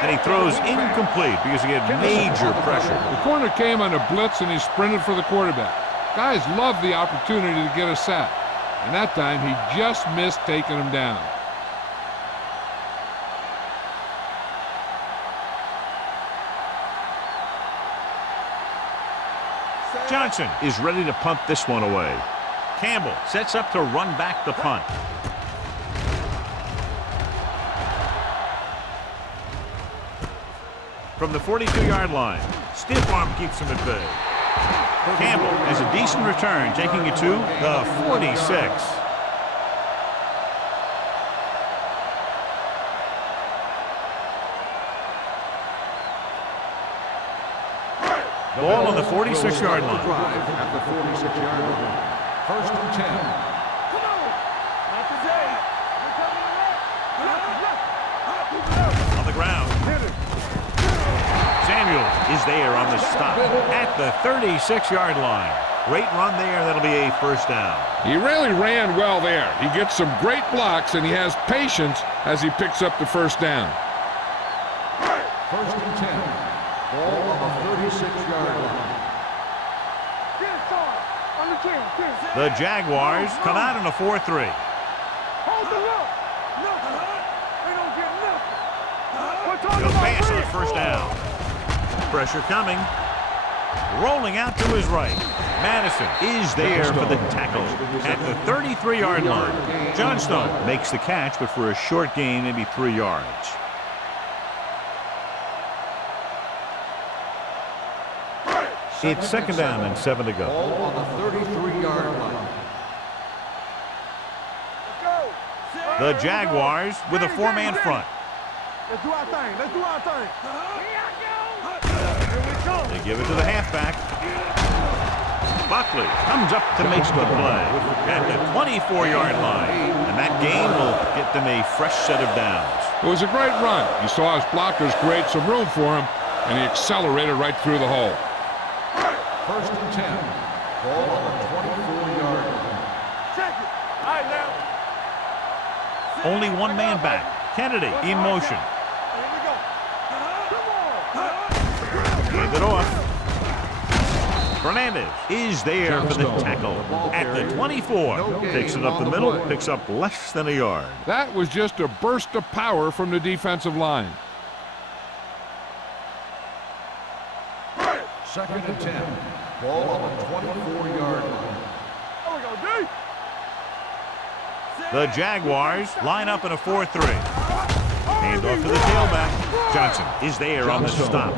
And he throws incomplete because he had major pressure. The corner came on a blitz and he sprinted for the quarterback. Guys love the opportunity to get a sack. And that time he just missed taking him down. Johnson is ready to punt this one away. Campbell sets up to run back the punt. From the 42-yard line, stiff arm keeps him at bay. Campbell has a decent return, taking it to the 46. Ball on the 46-yard line. At the 46-yard line. First and 10. Come on. Not today. On the ground. Samuel is there on the stop at the 36-yard line. Great run there. That'll be a first down. He really ran well there. He gets some great blocks and he has patience as he picks up the first down. First and 10. Ball on the 36-yard line. The Jaguars come out in a 4-3. Hold the look. No. They don't get nothing. We're talking He'll about pass on first down. Pressure coming. Rolling out to his right. Madison is there for the tackle at the 33-yard line. Johnstone makes the catch, but for a short gain, maybe 3 yards. It's second down and 7 to go. Ball on the 33-yard line. The Jaguars with a 4-man front. Let's do our thing. Let's do our thing. They give it to the halfback. Buckley comes up to make the play at the 24-yard line. And that gain will get them a fresh set of downs. It was a great run. He saw his blockers create some room for him, and he accelerated right through the hole. First and 10. Ball on the 24-yard line. Check it. All right, now. Only one man back. Kennedy in motion. Hand it off. Fernandez is there for the tackle at the 24. Takes it up the middle, picks up less than a yard. That was just a burst of power from the defensive line. 2nd and 10. Ball on the 24-yard line. There we go, D. The Jaguars line up in a 4-3. Hand off to the tailback. Johnson is there on the stop.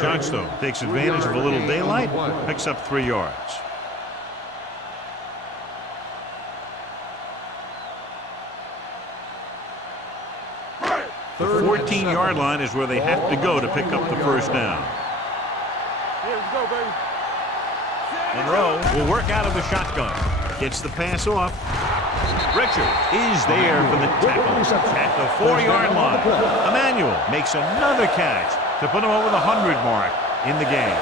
Johnstone takes advantage of a little daylight, picks up 3 yards. The 14-yard line is where they have to go to pick up the first down. Here we go, baby. Monroe will work out of the shotgun. Gets the pass off. Richard is there for the tackle at the 4-yard line. Emmanuel makes another catch to put him over the 100 mark in the game.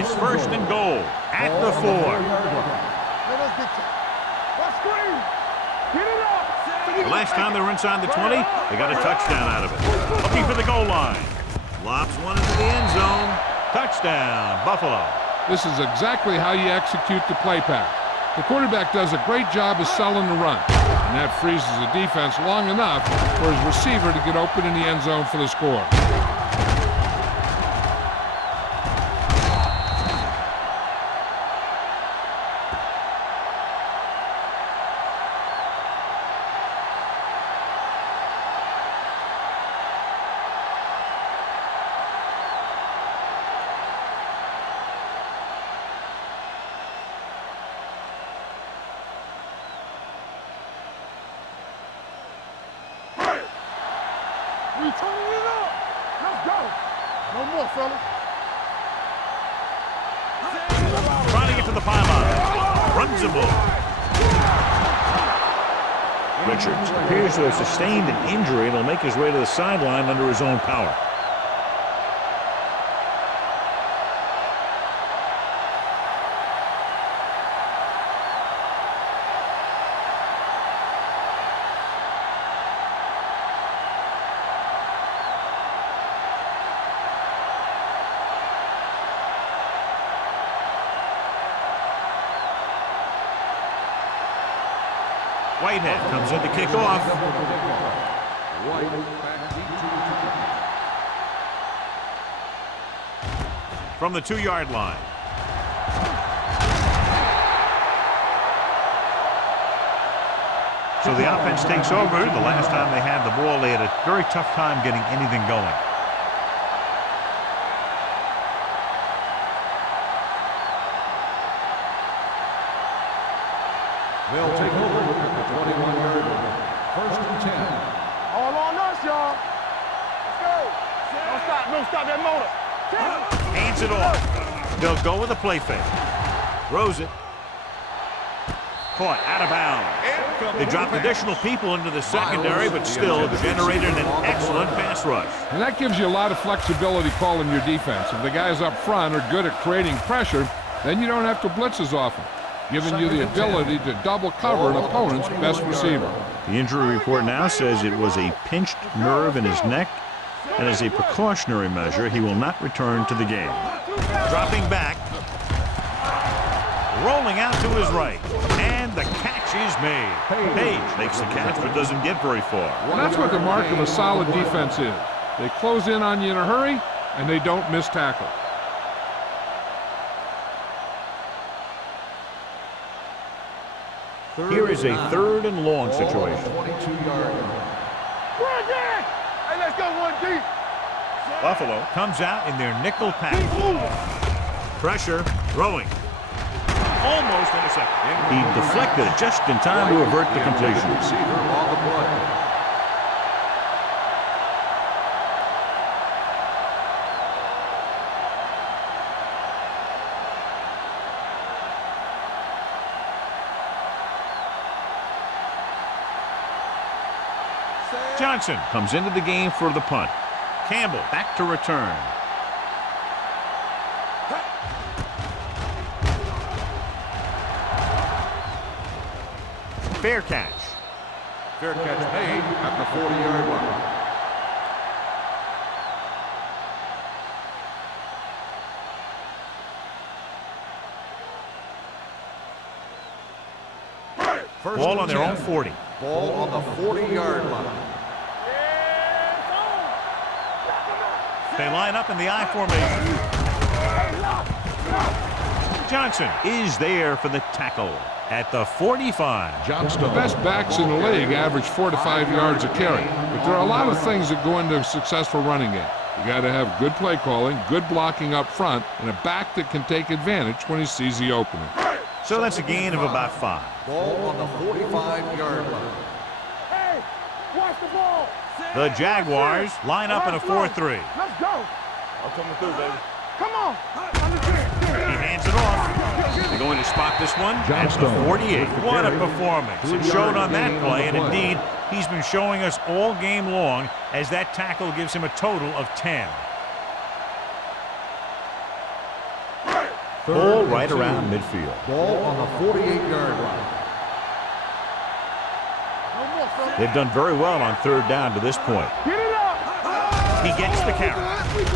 It's 1st and goal at the 4. Let's get you. Let's screen. Get it up. The last time they were inside the 20, they got a touchdown out of it. Looking for the goal line. Lobs one into the end zone. Touchdown, Buffalo. This is exactly how you execute the play pass. The quarterback does a great job of selling the run, and that freezes the defense long enough for his receiver to get open in the end zone for the score. We turning it up. Let's go. No more, fellas. Trying to get to the pylon. Runs the ball. Richards appears to have sustained an injury and will make his way to the sideline under his own power. Whitehead comes in to kick off. From the 2-yard line. So the offense takes over. The last time they had the ball, they had a very tough time getting anything going. They'll take over at the 21-yard line. 1st and 10. All on us, y'all. Let's go. Don't stop. Don't stop that motor. Hands it off. They'll go with a play fake. Throws it. Caught out of bounds. They dropped additional people into the secondary, but still generated an excellent pass rush. And that gives you a lot of flexibility calling your defense. If the guys up front are good at creating pressure, then you don't have to blitz as often, giving you the ability to double cover an opponent's best receiver. The injury report now says it was a pinched nerve in his neck, and as a precautionary measure, he will not return to the game. Dropping back. Rolling out to his right. And the catch is made. Page makes the catch, but doesn't get very far. And that's what the mark of a solid defense is. They close in on you in a hurry, and they don't miss tackle. Here is a 3rd and long situation. 22-yard line. Run again. Hey, let's go 1 deep. Buffalo comes out in their nickel pack. Pressure, throwing. Almost intercepted. He deflected it just in time to avert the completion. Receiver on the play. Johnson comes into the game for the punt. Campbell back to return. Fair catch. Fair catch made at the 40-yard line. First Ball and on their 10. own 40. Ball on the 40-yard line. They line up in the I formation. Johnson is there for the tackle at the 45. Johnston. The best backs in the league average 4 to 5 yards a carry. But there are a lot of things that go into a successful running game. You got to have good play calling, good blocking up front, and a back that can take advantage when he sees the opening. So that's a gain of about 5. Ball on the 45-yard line. Hey, watch the ball. The Jaguars line up in a 4-3. Let's go. I'm coming through, baby. Come on. He hands it off. They're going to spot this one at the 48. What a performance. It showed on that play, and indeed, he's been showing us all game long as that tackle gives him a total of 10. Ball right around midfield. Ball on the 48-yard line. They've done very well on third down to this point. Get it up. He gets the carry.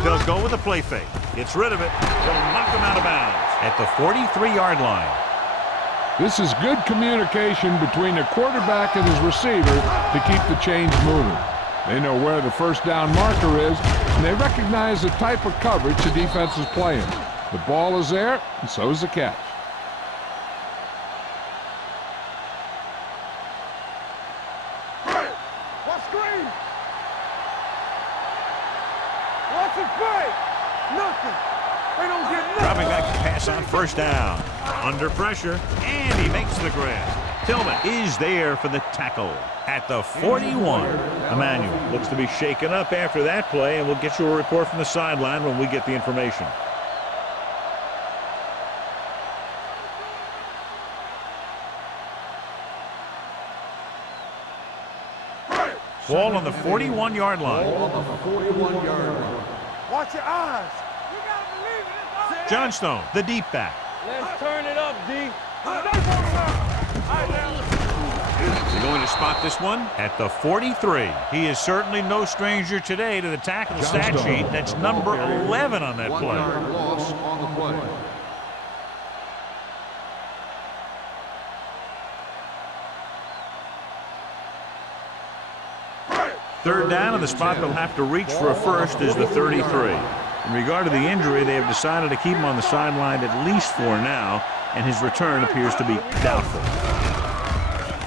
They'll go with a play fake. Gets rid of it. They'll knock him out of bounds at the 43-yard line. This is good communication between the quarterback and his receiver to keep the chains moving. They know where the first down marker is, and they recognize the type of coverage the defense is playing. The ball is there, and so is the catch. What screen? What's the play? Nothing. They don't get nothing. Dropping back to pass on first down. Under pressure, and he makes the grab. Tillman is there for the tackle at the 41. Emmanuel looks to be shaken up after that play, and we'll get you a report from the sideline when we get the information. Ball on the 41-yard line. Ball on the 41-yard line. Watch your eyes. You gotta believe it. It's all Johnstone, the deep back. Let's turn it up, D. They're going to spot this one at the 43. He is certainly no stranger today to the tackle stat sheet. That's number 11 on that play. 1-yard loss on the play. Third down, and the spot they'll have to reach for a first is the 33. In regard to the injury, they have decided to keep him on the sideline at least for now, and his return appears to be doubtful.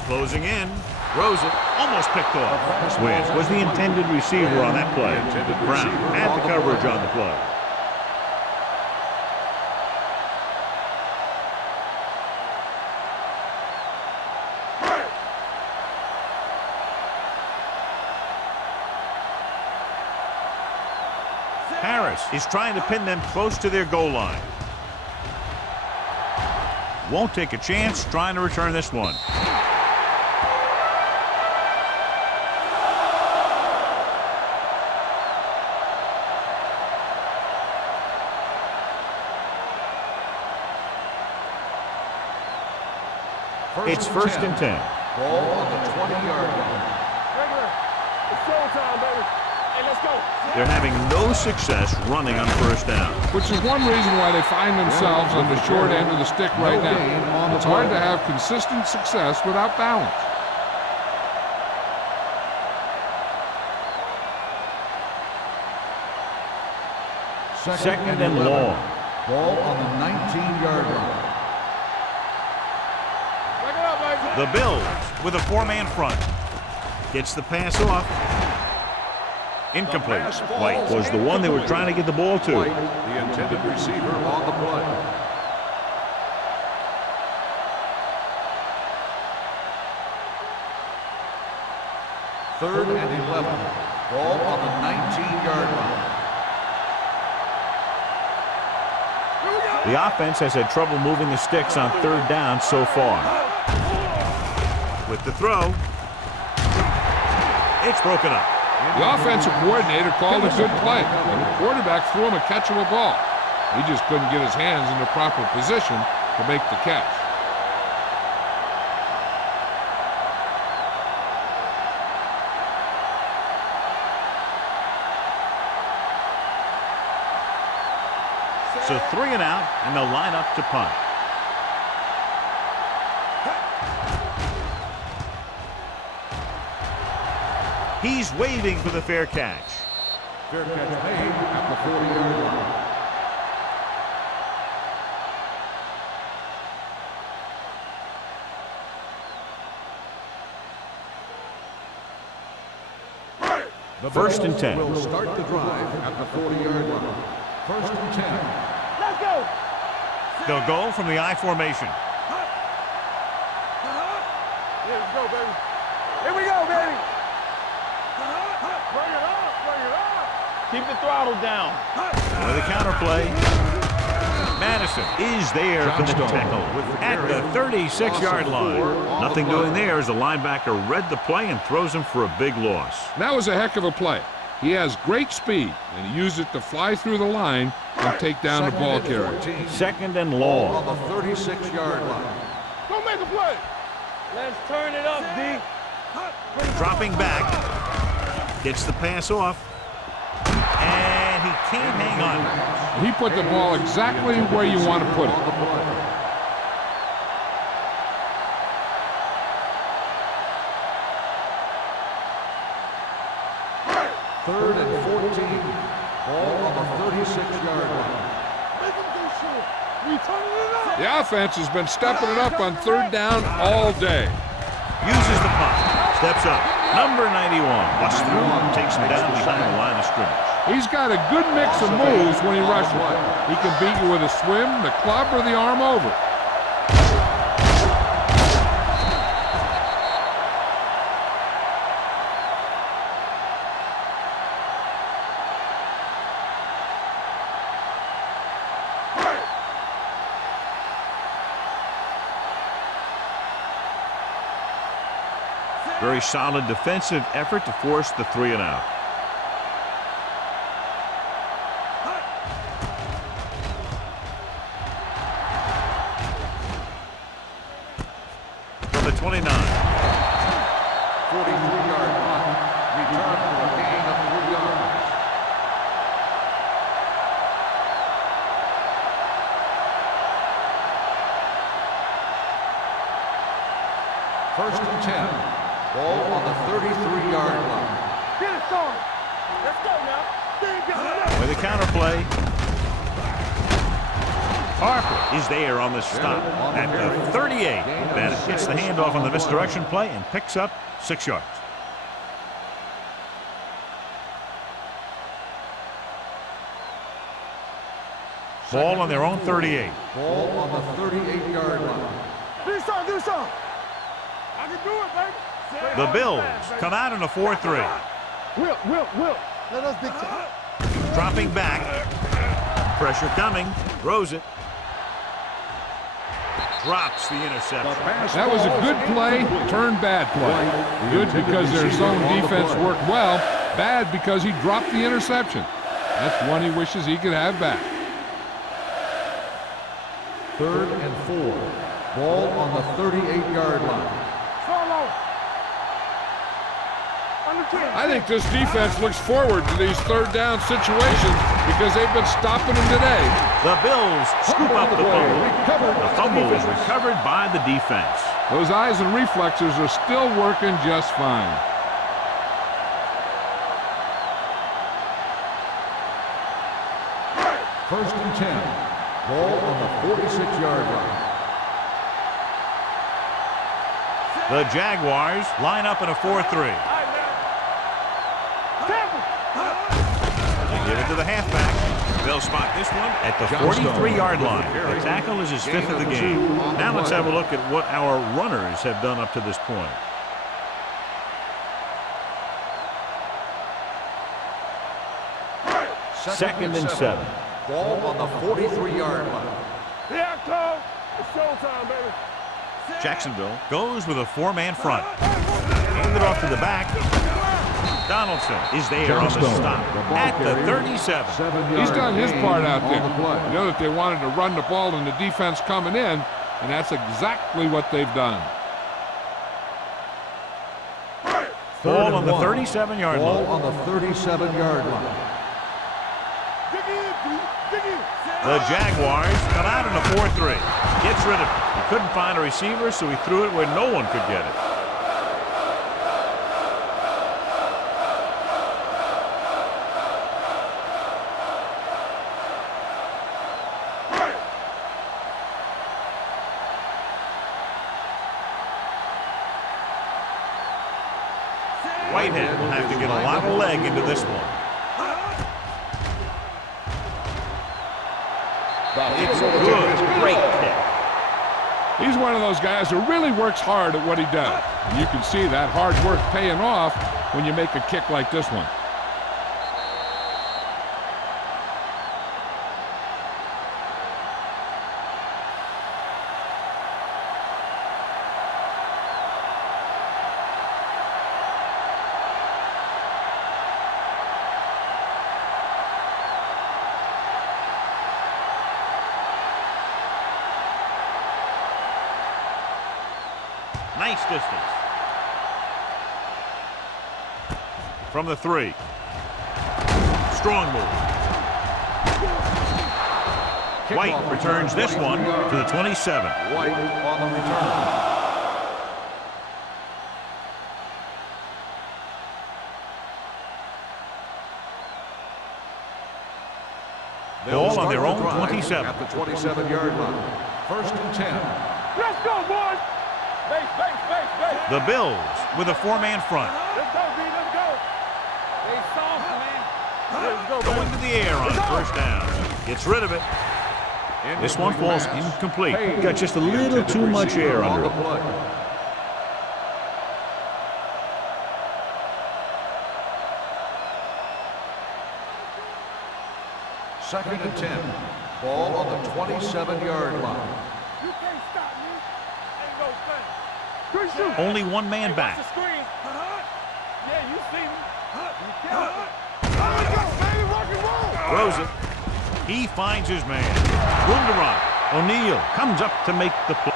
Closing in. Throws it. Almost picked off. Wentz was the intended receiver on that play. Brown had the coverage on the play. Harris is trying to pin them close to their goal line. Won't take a chance trying to return this one. It's first and 10. Ball on the 20-yard line. Regular. It's showtime, baby. Hey, let's go. They're having no success running on first down. Which is one reason why they find themselves on the short end of the stick right now. It's hard to have consistent success without balance. Second and long. Ball on the 19-yard line. Break it up, baby. The Bills with a four-man front. Gets the pass off. Incomplete. White was the one they were trying to get the ball to. White, the intended receiver on the play. Third and 11. Ball on the 19-yard line. The offense has had trouble moving the sticks on third down so far. With the throw. It's broken up. The offensive coordinator called a good play, and the quarterback threw him a catchable ball. He just couldn't get his hands in the proper position to make the catch. So 3 and out, and they'll line up to punt. He's waving for the fair catch. Fair catch made at the 40-yard line. The First and 10. Will start the drive at the 40-yard line. First and 10. Let's go. They'll go from the I formation. Here we go, baby. Here we go, baby. Bring it up, bring it up. Keep the throttle down. With a counter play. Madison is there for the tackle at the 36-yard line. Nothing doing there as the linebacker read the play and throws him for a big loss. That was a heck of a play. He has great speed, and he used it to fly through the line and take down the ball carrier. Second and Ball long. on the 36-yard line. Go make a play. Let's turn it up, D. Dropping back. Gets the pass off. And he can't hang on. He put the ball exactly where you want to put it. Third and 14. Ball on the 36-yard line. Make him do shit. We turning it up. The offense has been stepping it up on third down all day. Uses the punt. Steps up. Number 91. Busts through. Takes him down behind the line of scrimmage. He's got a good mix of moves when he rushes. He can beat you with a swim, the club, or the arm over. Very solid defensive effort to force the 3 and out. From the 29. 43-yard punt. Return for a gain of 3 yards. First and 10. Ball on the 33-yard line. Get it started. Let's go now. With a counter play. Harper is there on the stop at the 38. Bennett gets the handoff on the misdirection play and picks up 6 yards. Ball on their own 38. Ball on the 38-yard line. Do something, do something. I can do it, baby. The Bills come out in a 4-3. Will. Let us dictate. Dropping back. Pressure coming. Throws it. Drops the interception. That was a good play, turned bad play. Good because their zone defense worked well. Bad because he dropped the interception. That's one he wishes he could have back. Third and 4. Ball on the 38-yard line. Solo. I think this defense looks forward to these third down situations because they've been stopping them today. The Bills scoop up the fumble. The fumble is recovered by the defense. Those eyes and reflexes are still working just fine. First and 10. Ball on the 46-yard line. The Jaguars line up in a 4-3. They give it to the halfback. They'll spot this one at the 43-yard line. The tackle is his 5th of the game. Now let's have a look at what our runners have done up to this point. Second and 7. Ball on the 43-yard line. Here I come. It's showtime, baby. Jacksonville goes with a 4-man front. Hand it off to the back. Donaldson is there on the stop at the 37. He's done his part out there. You know that they wanted to run the ball and the defense coming in, and that's exactly what they've done. Ball on the 37-yard line. Ball on the 37-yard line. The Jaguars come out in a 4-3. Gets rid of it. He couldn't find a receiver, so he threw it where no one could get it. Whitehead will have to get a lot of leg into this one. It's good. Great kick. He's one of those guys who really works hard at what he does. And you can see that hard work paying off when you make a kick like this one. Nice distance. From the 3. Strong move. White returns this one to the 27. White on the return. Ball on their own 27. At the 27-yard line. First and 10. Let's go, boys. Base, base, base, base. The Bills with a 4-man front. Let's go, B. Let's go. They soft, man. Let's go, Going to the air on first down. Gets rid of it. This one falls incomplete. Got just a little too much air under it. Second and 10. Ball on the 27-yard line. You can't stop me. Ain't no thing. Good shoot. Only one man Watch back. the screen. Yeah, you see me. You can't. Let's go, baby. Rock and roll. Throws it. He finds his man. Room to run. O'Neal comes up to make the play.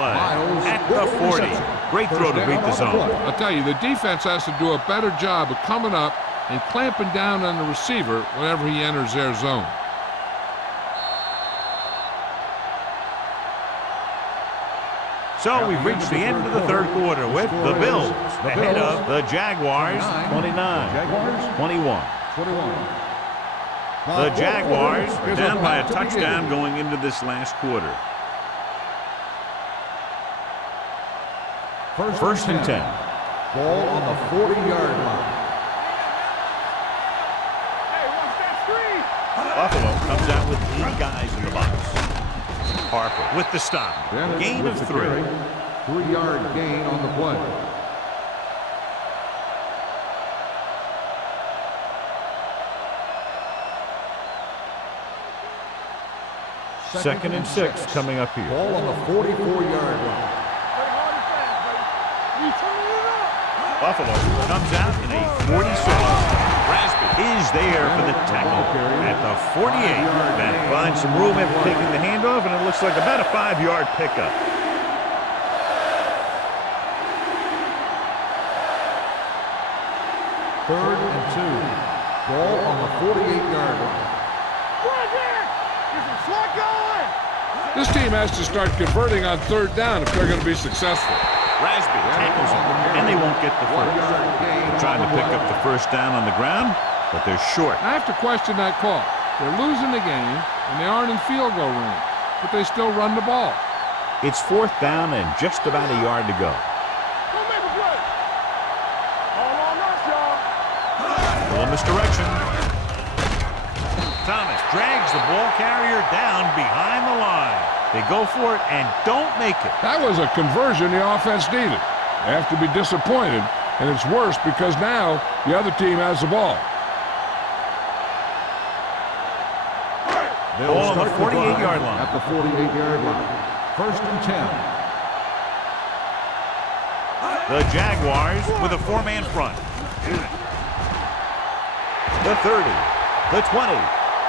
At the 40. Great throw to beat the zone. I'll tell you, the defense has to do a better job of coming up and clamping down on the receiver whenever he enters their zone. So we've reached the end of the third quarter with the Bills ahead of the Jaguars 29, Jaguars 21. 21. The Jaguars are down by a touchdown going into this last quarter. First and 10. Ball on the 40-yard line. Hey, watch that screen. Buffalo comes out with 8 guys in the box. Harper with the stop. Gain of 3. 3-yard gain on the play. Second and 6 coming up here. Ball on the 44-yard line. Play hard and fast, baby. You turning it up. Buffalo comes out in a 46. Rasby is there for the tackle at the 48. That finds some room after taking the handoff, and it looks like about a 5-yard pickup. Third and 2. Ball on the 48-yard line. Right there. Get some slot going. This team has to start converting on third down if they're going to be successful. Rasby tackles him, and they won't get the first. 1-yard gain. Trying to pick up the first down on the ground, but they're short. I have to question that call. They're losing the game, and they aren't in field goal range, but they still run the ball. It's 4th down and just about a yard to go. Go make a play. All on us, y'all. Ball misdirection. Thomas drags the ball carrier down behind the line. They go for it and don't make it. That was a conversion the offense needed. They have to be disappointed, and it's worse because now the other team has the ball. They'll Ball on the start 48-yard line. At the 48-yard line. First and 10. The Jaguars with a 4-man front. The 30, the 20,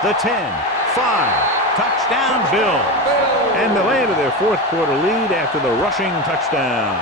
the 10, 5. Touchdown, Bills. And they landed their 4th quarter lead after the rushing touchdown.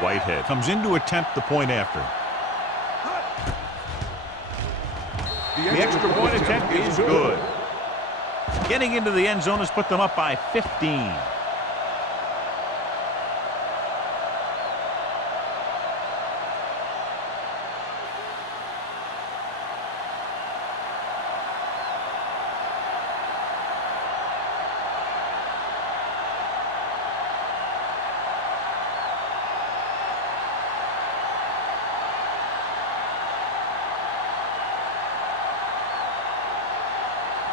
Whitehead comes in to attempt the point after. The extra point attempt is good. Getting into the end zone has put them up by 15.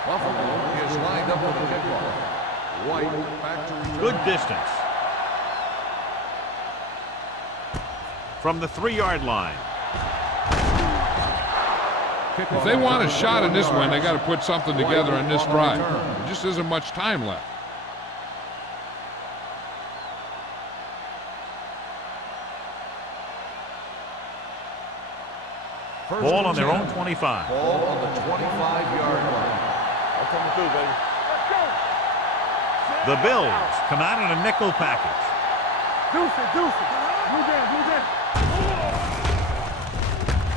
Buffalo is lined up for the kickoff. White back to return. Good distance. From the 3-yard line. If they want a shot in this one, they got to put something together on this drive. There just isn't much time left. Ball on their own 25. Ball on the 25-yard line. I'm coming through, baby. The Bills come out in a nickel package. Deuce it. Blue jam.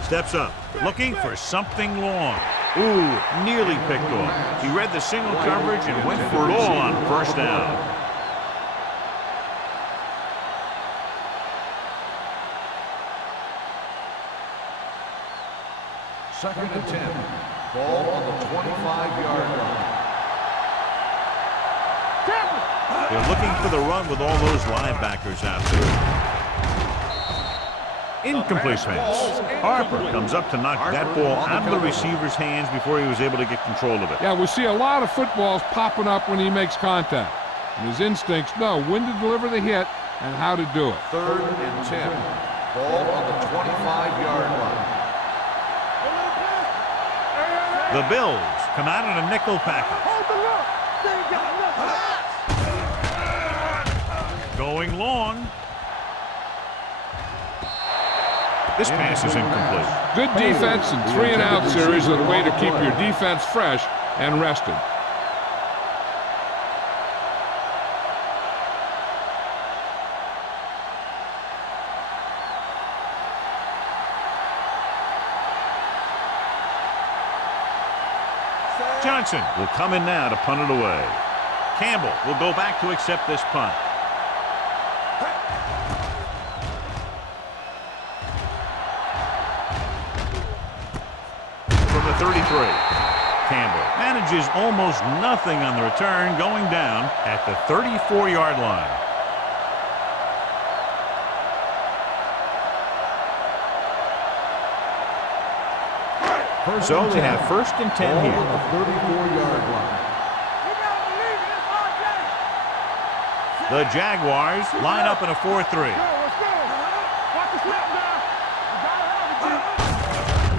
Steps up, looking for something long. Ooh, nearly picked off. He read the single coverage and went for it all on first down. Second and 10. Ball on the 25-yard line. They're looking for the run with all those linebackers out there. Incomplete pass. Harper comes up to knock that ball out of the receiver's hands before he was able to get control of it. Yeah, we see a lot of footballs popping up when he makes contact. And his instincts know when to deliver the hit and how to do it. Third and 10. Ball on the 25-yard line. The Bills come out in a nickel package. Going long. This pass is incomplete. Good defense and 3-and-out series are the way to keep your defense fresh and rested. Johnson will come in now to punt it away. Campbell will go back to accept this punt. From the 33, Campbell manages almost nothing on the return, going down at the 34-yard line. So they have first and 10 here. On the 34-yard line. The Jaguars line up in a 4-3.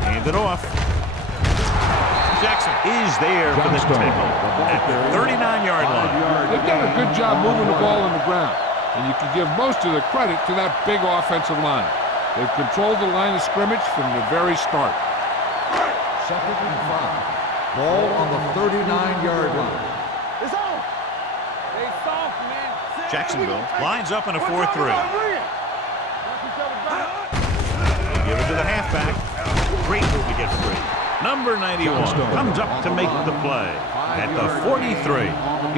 Hand it off. Jackson is there for the tackle at the 39-yard line. They've done a good job moving the ball on the ground, and you can give most of the credit to that big offensive line. They've controlled the line of scrimmage from the very start. Second and 5. Ball on the 39-yard line. It's on. Stay soft, man. Jacksonville lines up in a 4-3. Give it to the halfback. Great move to get free. Number 91 comes up to make the play at the 43.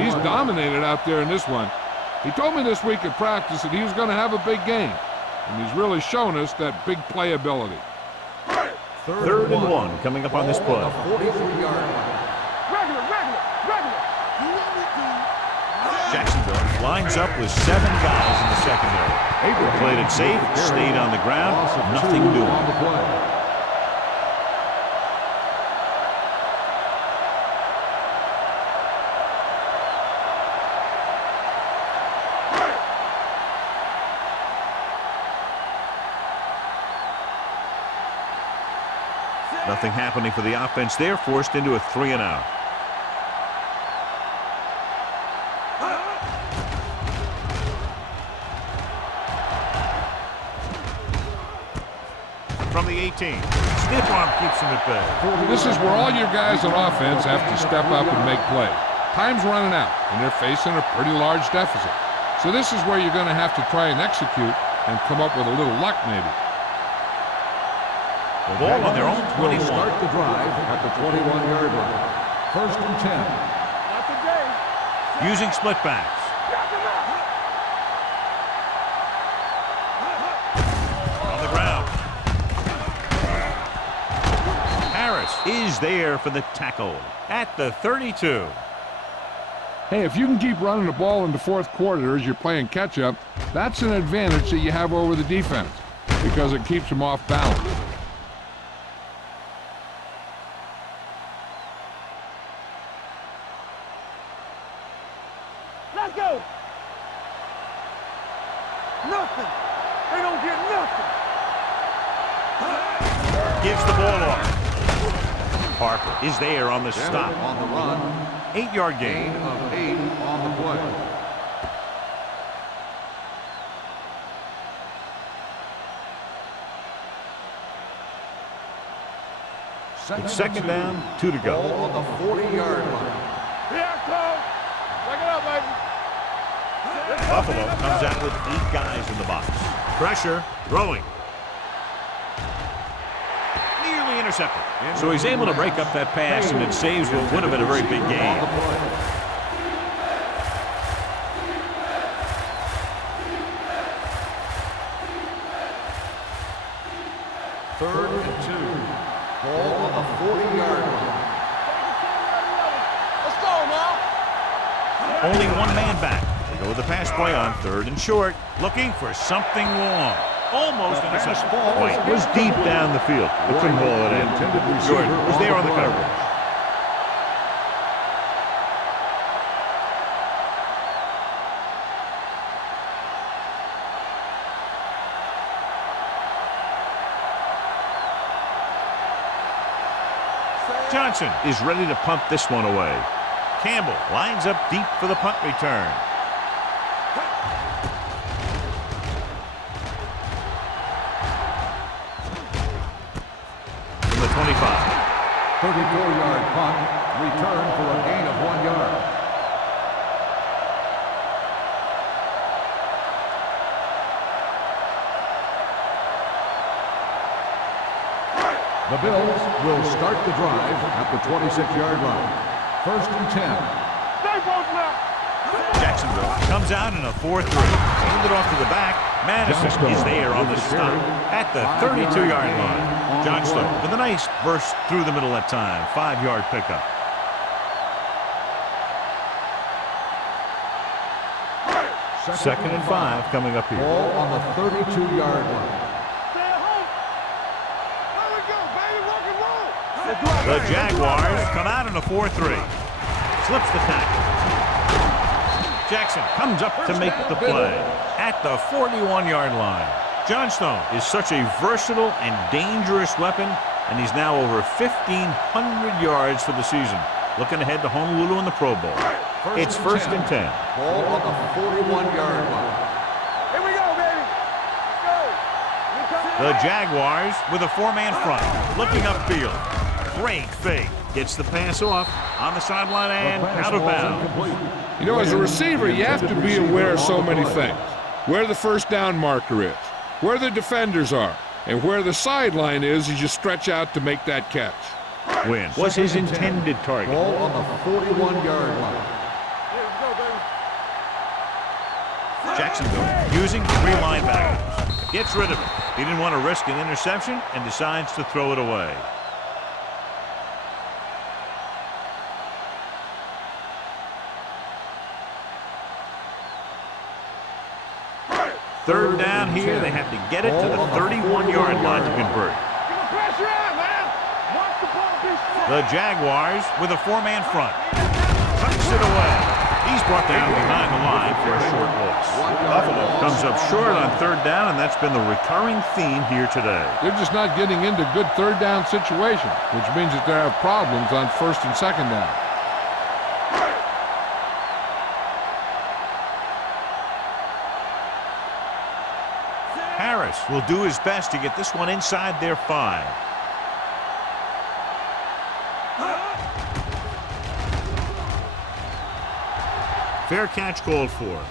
He's dominated out there in this one. He told me this week at practice that he was going to have a big game, and he's really shown us that big play ability. Third and 1 coming up on this play. 43-yard line. Jacksonville lines up with 7 guys in the secondary. They played it safe, stayed on the ground, nothing doing. On the play. Nothing happening for the offense. They're forced into a 3-and-out. From the 18, stiff arm keeps him at bay. This is where all your guys on offense have to step up and make plays. Time's running out, and they're facing a pretty large deficit. So this is where you're going to have to try and execute and come up with a little luck maybe. The ball on their own Will 21. start the drive at the 21-yard line. First and 10. Not today. Using split backs. On the ground. Harris is there for the tackle at the 32. Hey, if you can keep running the ball in the fourth quarter as you're playing catch-up, that's an advantage that you have over the defense because it keeps them off balance. Let's go. Nothing. They don't get nothing. Gives the ball off. Parker is there on the stop. On the run. 8-yard Gain gain. of 8 on the play. It's second down, 2 to go. Ball on the 40-yard line. Here I come. Check it out, baby. Buffalo comes out with 8 guys in the box. Pressure, throwing. Nearly intercepted. So he's able to break up that pass, and it saves what would have been a very big On the gain. play. Third and 2. Ball on the 40-yard line. Let's go now. Only one man back. They go with the pass play on 3rd and short. Looking for something long. Almost intercepted. White was deep down the field, but couldn't haul it in. Jordan was there on the coverage. Johnson is ready to punt this one away. Campbell lines up deep for the punt return. From the 25. 34-yard punt. Return for a gain of 1 yard. The Bills will start the drive at the 26-yard line. First and 10. Stay both now. Jacksonville comes out in a 4-3. Hand it off to the back. Madison is there on the stop at the 32-yard line. Johnstone with a nice burst through the middle that time. 5-yard pickup. Second and 5 coming up here. Ball on the 32-yard line. Stay at home. Let it go, baby. Rock and roll. The Jaguars come out in a 4-3. Slips the tackle. Jackson comes up to make the play at the 41-yard line. Johnstone is such a versatile and dangerous weapon, and he's now over 1,500 yards for the season. Looking ahead to Honolulu in the Pro Bowl. It's first and 10. Ball on the 41-yard line. Here we go, baby. Let's go. Here comes The Jaguars with a 4-man front. Looking upfield. Great fake. Gets the pass off on the sideline and out of bounds. You know, as a receiver, you have to be aware of so many things. Where the first down marker is, where the defenders are, and where the sideline is as you stretch out to make that catch. Win was his intended target. Ball on the 41-yard line. Here we go, baby. Jacksonville using 3 linebackers. Gets rid of it. He didn't want to risk an interception and decides to throw it away. Third down here. They have to get it to the 31-yard line to convert. Get the pressure out, man. Watch the ball be slow. The Jaguars with a 4-man front. Tucks it away. He's brought down behind the line for a short loss. Buffalo comes up short on 3rd down, and that's been the recurring theme here today. They're just not getting into good third down situations, which means that they have problems on 1st and 2nd down. Harris will do his best to get this one inside their 5. Fair catch called for.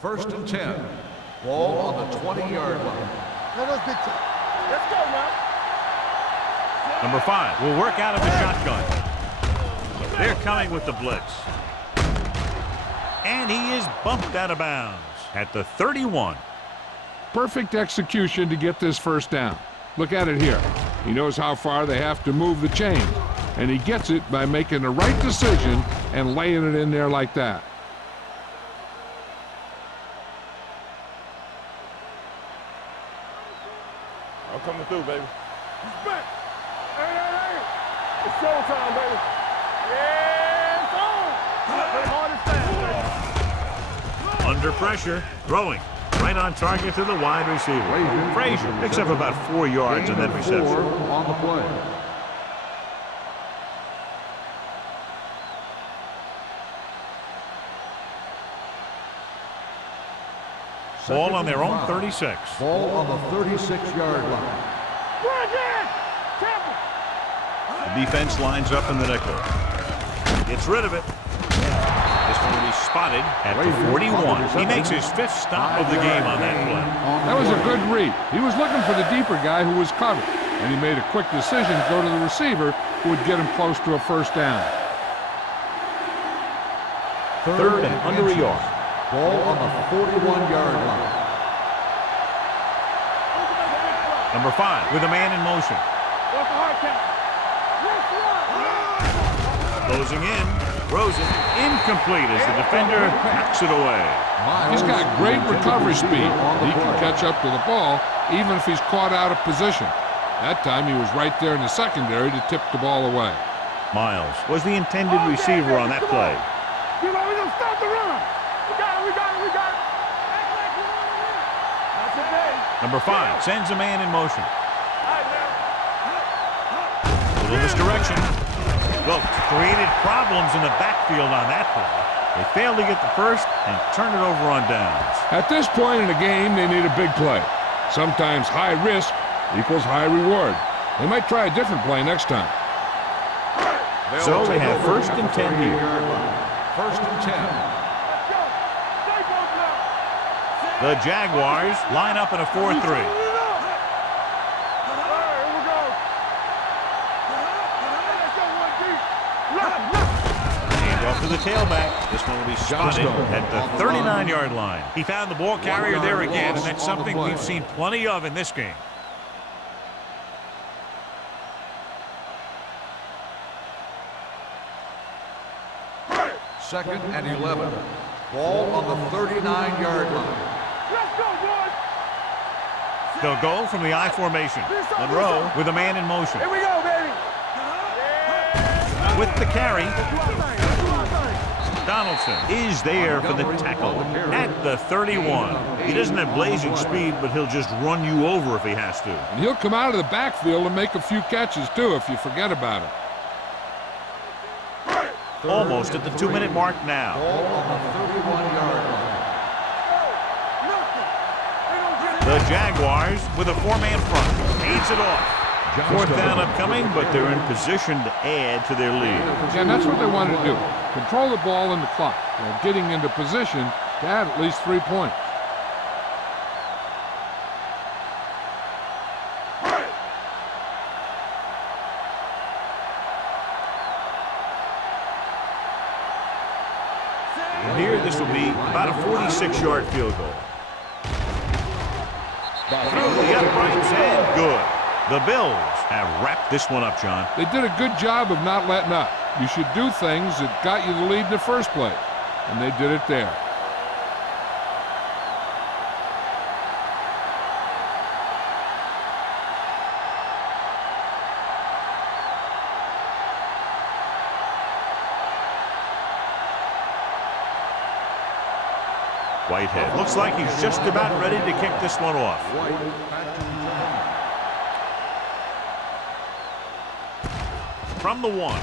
First and 10. Ball on the 20-yard line. Let's go, man. Number 5 will work out of the shotgun. They're coming with the blitz. And he is bumped out of bounds at the 31. Perfect execution to get this first down. Look at it here. He knows how far they have to move the chain, and he gets it by making the right decision and laying it in there like that. I'm coming through, baby. Respect. Hey. It's showtime, baby. Yeah, it's on. Play hard and fast, baby. Under pressure, throwing. Right on target to the wide receiver. Frazier picks up about 4 yards on that reception. 4 on the play. Ball on their own 36. Ball on the 36-yard line. The defense lines up in the nickel. Gets rid of it. This one will be spotted at the 41. He makes his 5th stop of the game on that play. That was a good read. He was looking for the deeper guy who was covered, and he made a quick decision to go to the receiver who would get him close to a first down. Third and under a yard. Ball on the 41-yard line. Number 5 with a man in motion. Closing in. Throws it incomplete as the defender knocks it away. He's got great recovery speed. He can catch up to the ball even if he's caught out of position. That time he was right there in the secondary to tip the ball away. Miles was the intended receiver on that play. You know, we're going to stop the run. We got it. That's a day. Number 5 sends a man in motion. Little misdirection. Both created problems in the backfield on that play. They failed to get the first and turn it over on downs. At this point in the game, they need a big play. Sometimes high risk equals high reward. They might try a different play next time. So they have first and 10 here. First and 10. The Jaguars line up in a 4-3. To the tailback. This one will be spotted at the 39-yard line. He found the ball carrier there again, and that's something we've seen plenty of in this game. Second and 11. Ball on the 39-yard line. Let's go, boys. They'll go from the I formation. Monroe with a man in motion. Here we go, baby. With the carry. Donaldson is there for the tackle at the 31. He doesn't have blazing speed, but he'll just run you over if he has to. And he'll come out of the backfield and make a few catches, too, if you forget about it. Almost at the 2-minute mark now. Ball on the 31-yard line. The Jaguars with a 4-man front. Hands it off. 4th down upcoming, but they're in position to add to their lead. Yeah, and that's what they wanted to do. Control the ball in the clock while getting into position to add at least 3 points. And here, this will be about a 46-yard field goal. Through the uprights and good. The Bills have wrapped this one up, John. They did a good job of not letting up. You should do things that got you the lead in the first place, and they did it there. Whitehead looks like he's just about ready to kick this one off. From the 1.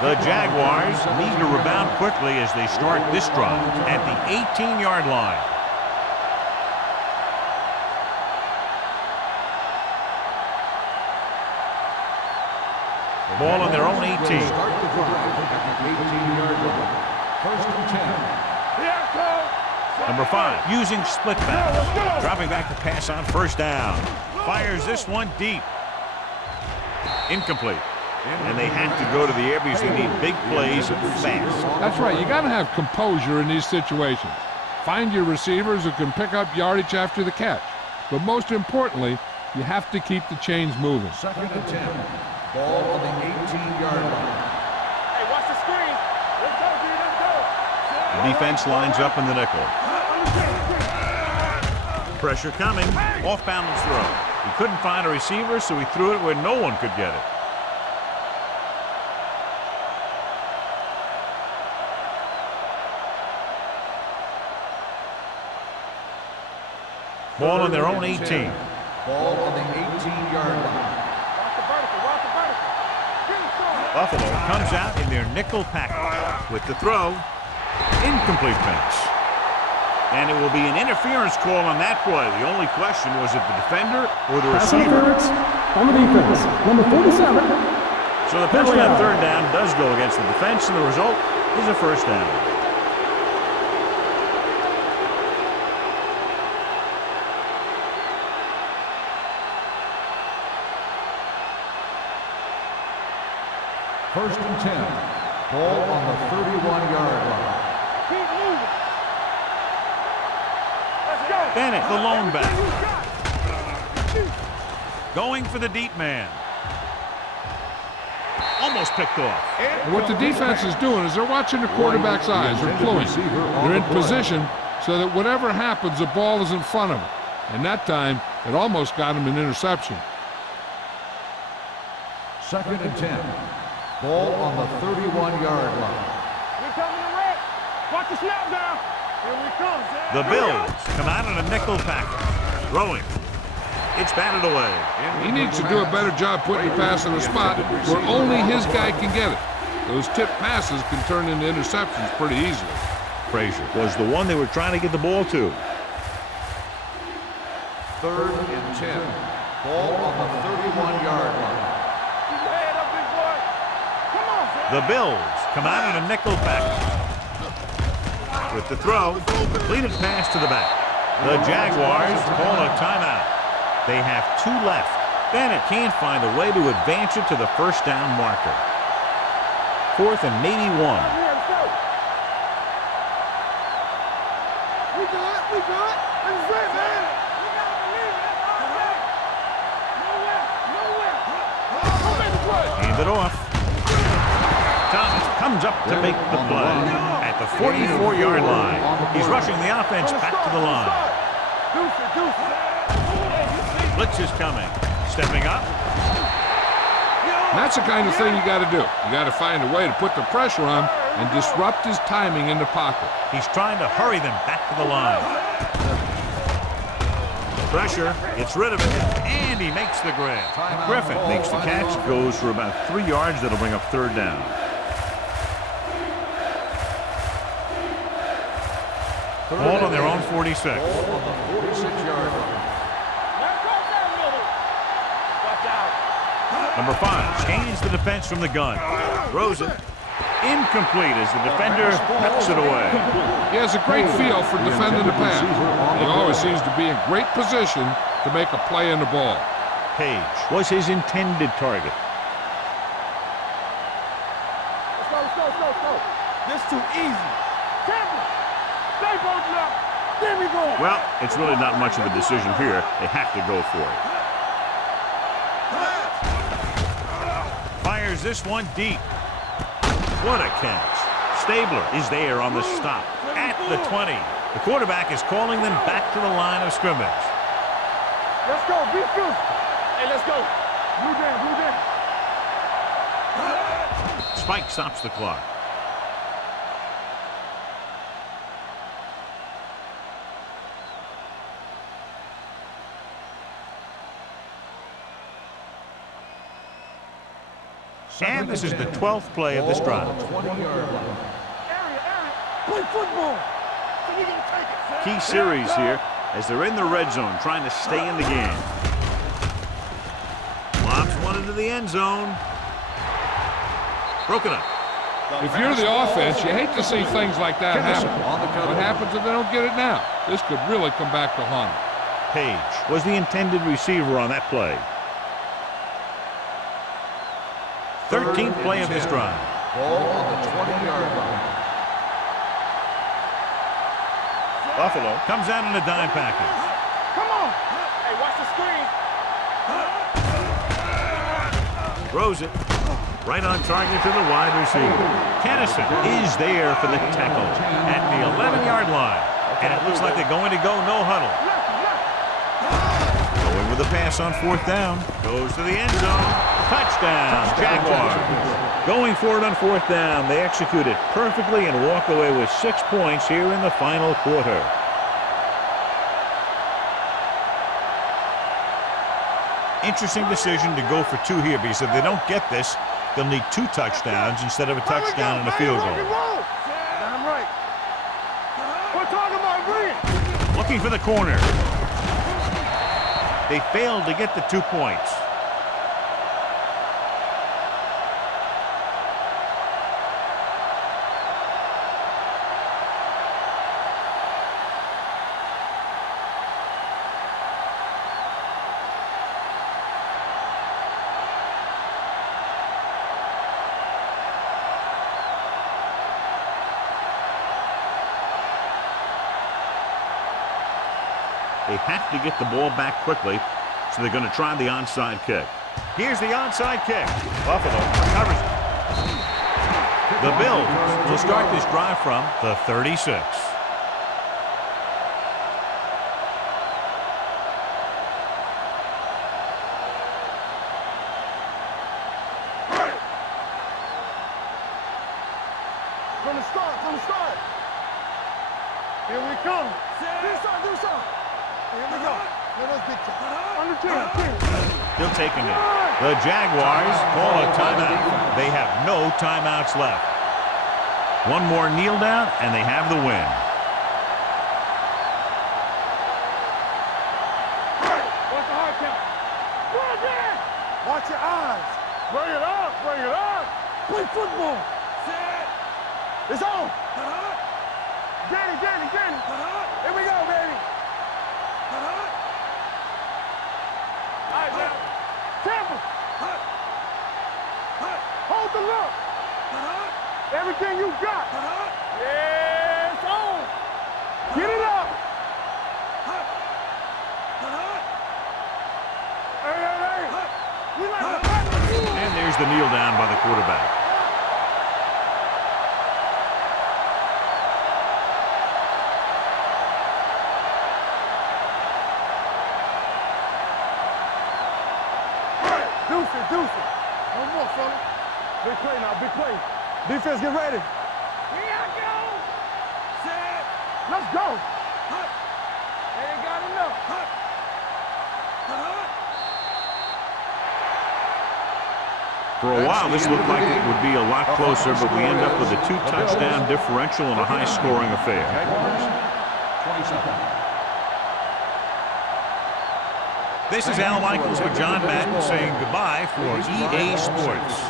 The Jaguars need to rebound quickly as they start this drive at the 18-yard line. Ball on their own 18. Start the drive at the 18-yard line. First and 10. Number 5 using split back. Dropping back to pass on first down. Fires this one deep. Incomplete. And they have to go to the air because they need big plays fast. That's right. You got to have composure in these situations. Find your receivers who can pick up yardage after the catch. But most importantly, you have to keep the chains moving. Second and 10. Ball on the 18-yard line. Hey, watch the screen. Let's go, D. Let's go. The defense lines up in the nickel. Pressure coming. Off balance throw. He couldn't find a receiver, so he threw it where no one could get it. Ball on their own 18. Ball on the 18-yard line. Watch the vertical. Watch the vertical. Get it, son. Buffalo comes out in their nickel package with the throw. Incomplete pass. And it will be an interference call on that play. The only question was it the defender or the Pass receiver. interference on the defense. Number 47. So the penalty on third down does go against the defense, and the result is a first down. First and 10. Ball on the 31-yard line. Keep moving. Let's go. Bennett, the lone back. Going for the deep man. Almost picked off. And what the defense is doing is they're watching the quarterback's eyes. They're cluing. They're in position so that whatever happens, the ball is in front of them. And that time, it almost got him an interception. Second and 10. Ball on the 31-yard line. We're coming to red. Watch the snap down. Here we come, Zach. The Bills come out in a nickel package. Throwing. It's batted away. He needs to do a better job putting the pass in a spot where only his guy can get it. Those tip passes can turn into interceptions pretty easily. Frazier was the one they were trying to get the ball to. Third and 10. Ball on the 31-yard line. Keep your head up, big boy. Come on, Zach. The Bills come out in a nickel package. With the throw, completed pass to the back. The Jaguars call a timeout. They have 2 left. Bennett can't find a way to advance it to the first down marker. 4th and maybe 1. Here, let's go. We good. We good. This is it, man. We gotta believe it. That's all right. Nowhere. Nowhere. Who made the play? Hand it off. Thomas comes up to make the play. At the 44-yard line, he's rushing the offense back to the line. Deuce it, deuce it. Blitz is coming. Stepping up. And that's the kind of thing you got to do. You got to find a way to put the pressure on and disrupt his timing in the pocket. He's trying to hurry them back to the line. Pressure, gets rid of it, and he makes the grab. Griffin makes the catch, goes for about 3 yards. That'll bring up third down. Ball on their own 46. Ball on the 46-yard line. Number 5 changes the defense from the gun. Throws it. Incomplete as the defender knocks it away. He has a great feel for defending the pass. He always seems to be in great position to make a play in the ball. Page was his intended target. Let's go, let's go, let's go, let's go. This too easy. Temple. Stay bolted up. There we go. Well, it's really not much of a decision here. They have to go for it. Fires this one deep. What a catch. Stabler is there on the stop at the 20. The quarterback is calling them back to the line of scrimmage. Let's go, be fierce. Hey, let's go. Blue down, blue down. Spike stops the clock. And this is the 12th play of this drive. Area. Play football. So we gonna take it. Key series here as they're in the red zone trying to stay in the game. Lobs one into the end zone. Broken up. If you're the offense, you hate to see things like that happen. What happens if they don't get it now? This could really come back to haunt them. Page was the intended receiver on that play. 13th play of this drive. Ball on the 20-yard line. Buffalo comes out in a dime package. Come on. Hey, watch the screen. Throws it right on target to the wide receiver. Kennison is there for the tackle at the 11-yard line. And it looks like they're going to go no huddle. Going with a pass on 4th down. Goes to the end zone. Touchdown, Jaguars. Going for it on 4th down. They execute it perfectly and walk away with 6 points here in the final quarter. Interesting decision to go for 2 here, because if they don't get this, they'll need 2 touchdowns instead of a touchdown and a field goal. Damn right. We're talking about green. Looking for the corner. They failed to get the 2 points. They have to get the ball back quickly, so they're going to try the onside kick. Here's the onside kick. Buffalo recovers it. The Bills will start this drive from the 36. From the start. Here we come. Do something. Here we go. Let us big time. Under 10. Still taking it. The Jaguars call a timeout. They have no timeouts left. One more kneel down, and they have the win. What's the hard count? Watch your eyes. Bring it up. Play football. It's on. Danny. Here we go, baby. All right, man. Tampa. Hold the look. Everything you got. Yeah, it's on. Get it up. Hey. We like to And there's the kneel down by the quarterback. Deuce it. One more, fella. Big play now, big play. Defense, get ready. Here I go. Set. Let's go. They ain't got enough. For a while, this looked like it would be a lot closer, but we end up with a 2-touchdown differential and a high-scoring affair. Jaguars, 27. This is Al Michaels with John Madden saying goodbye for EA Sports.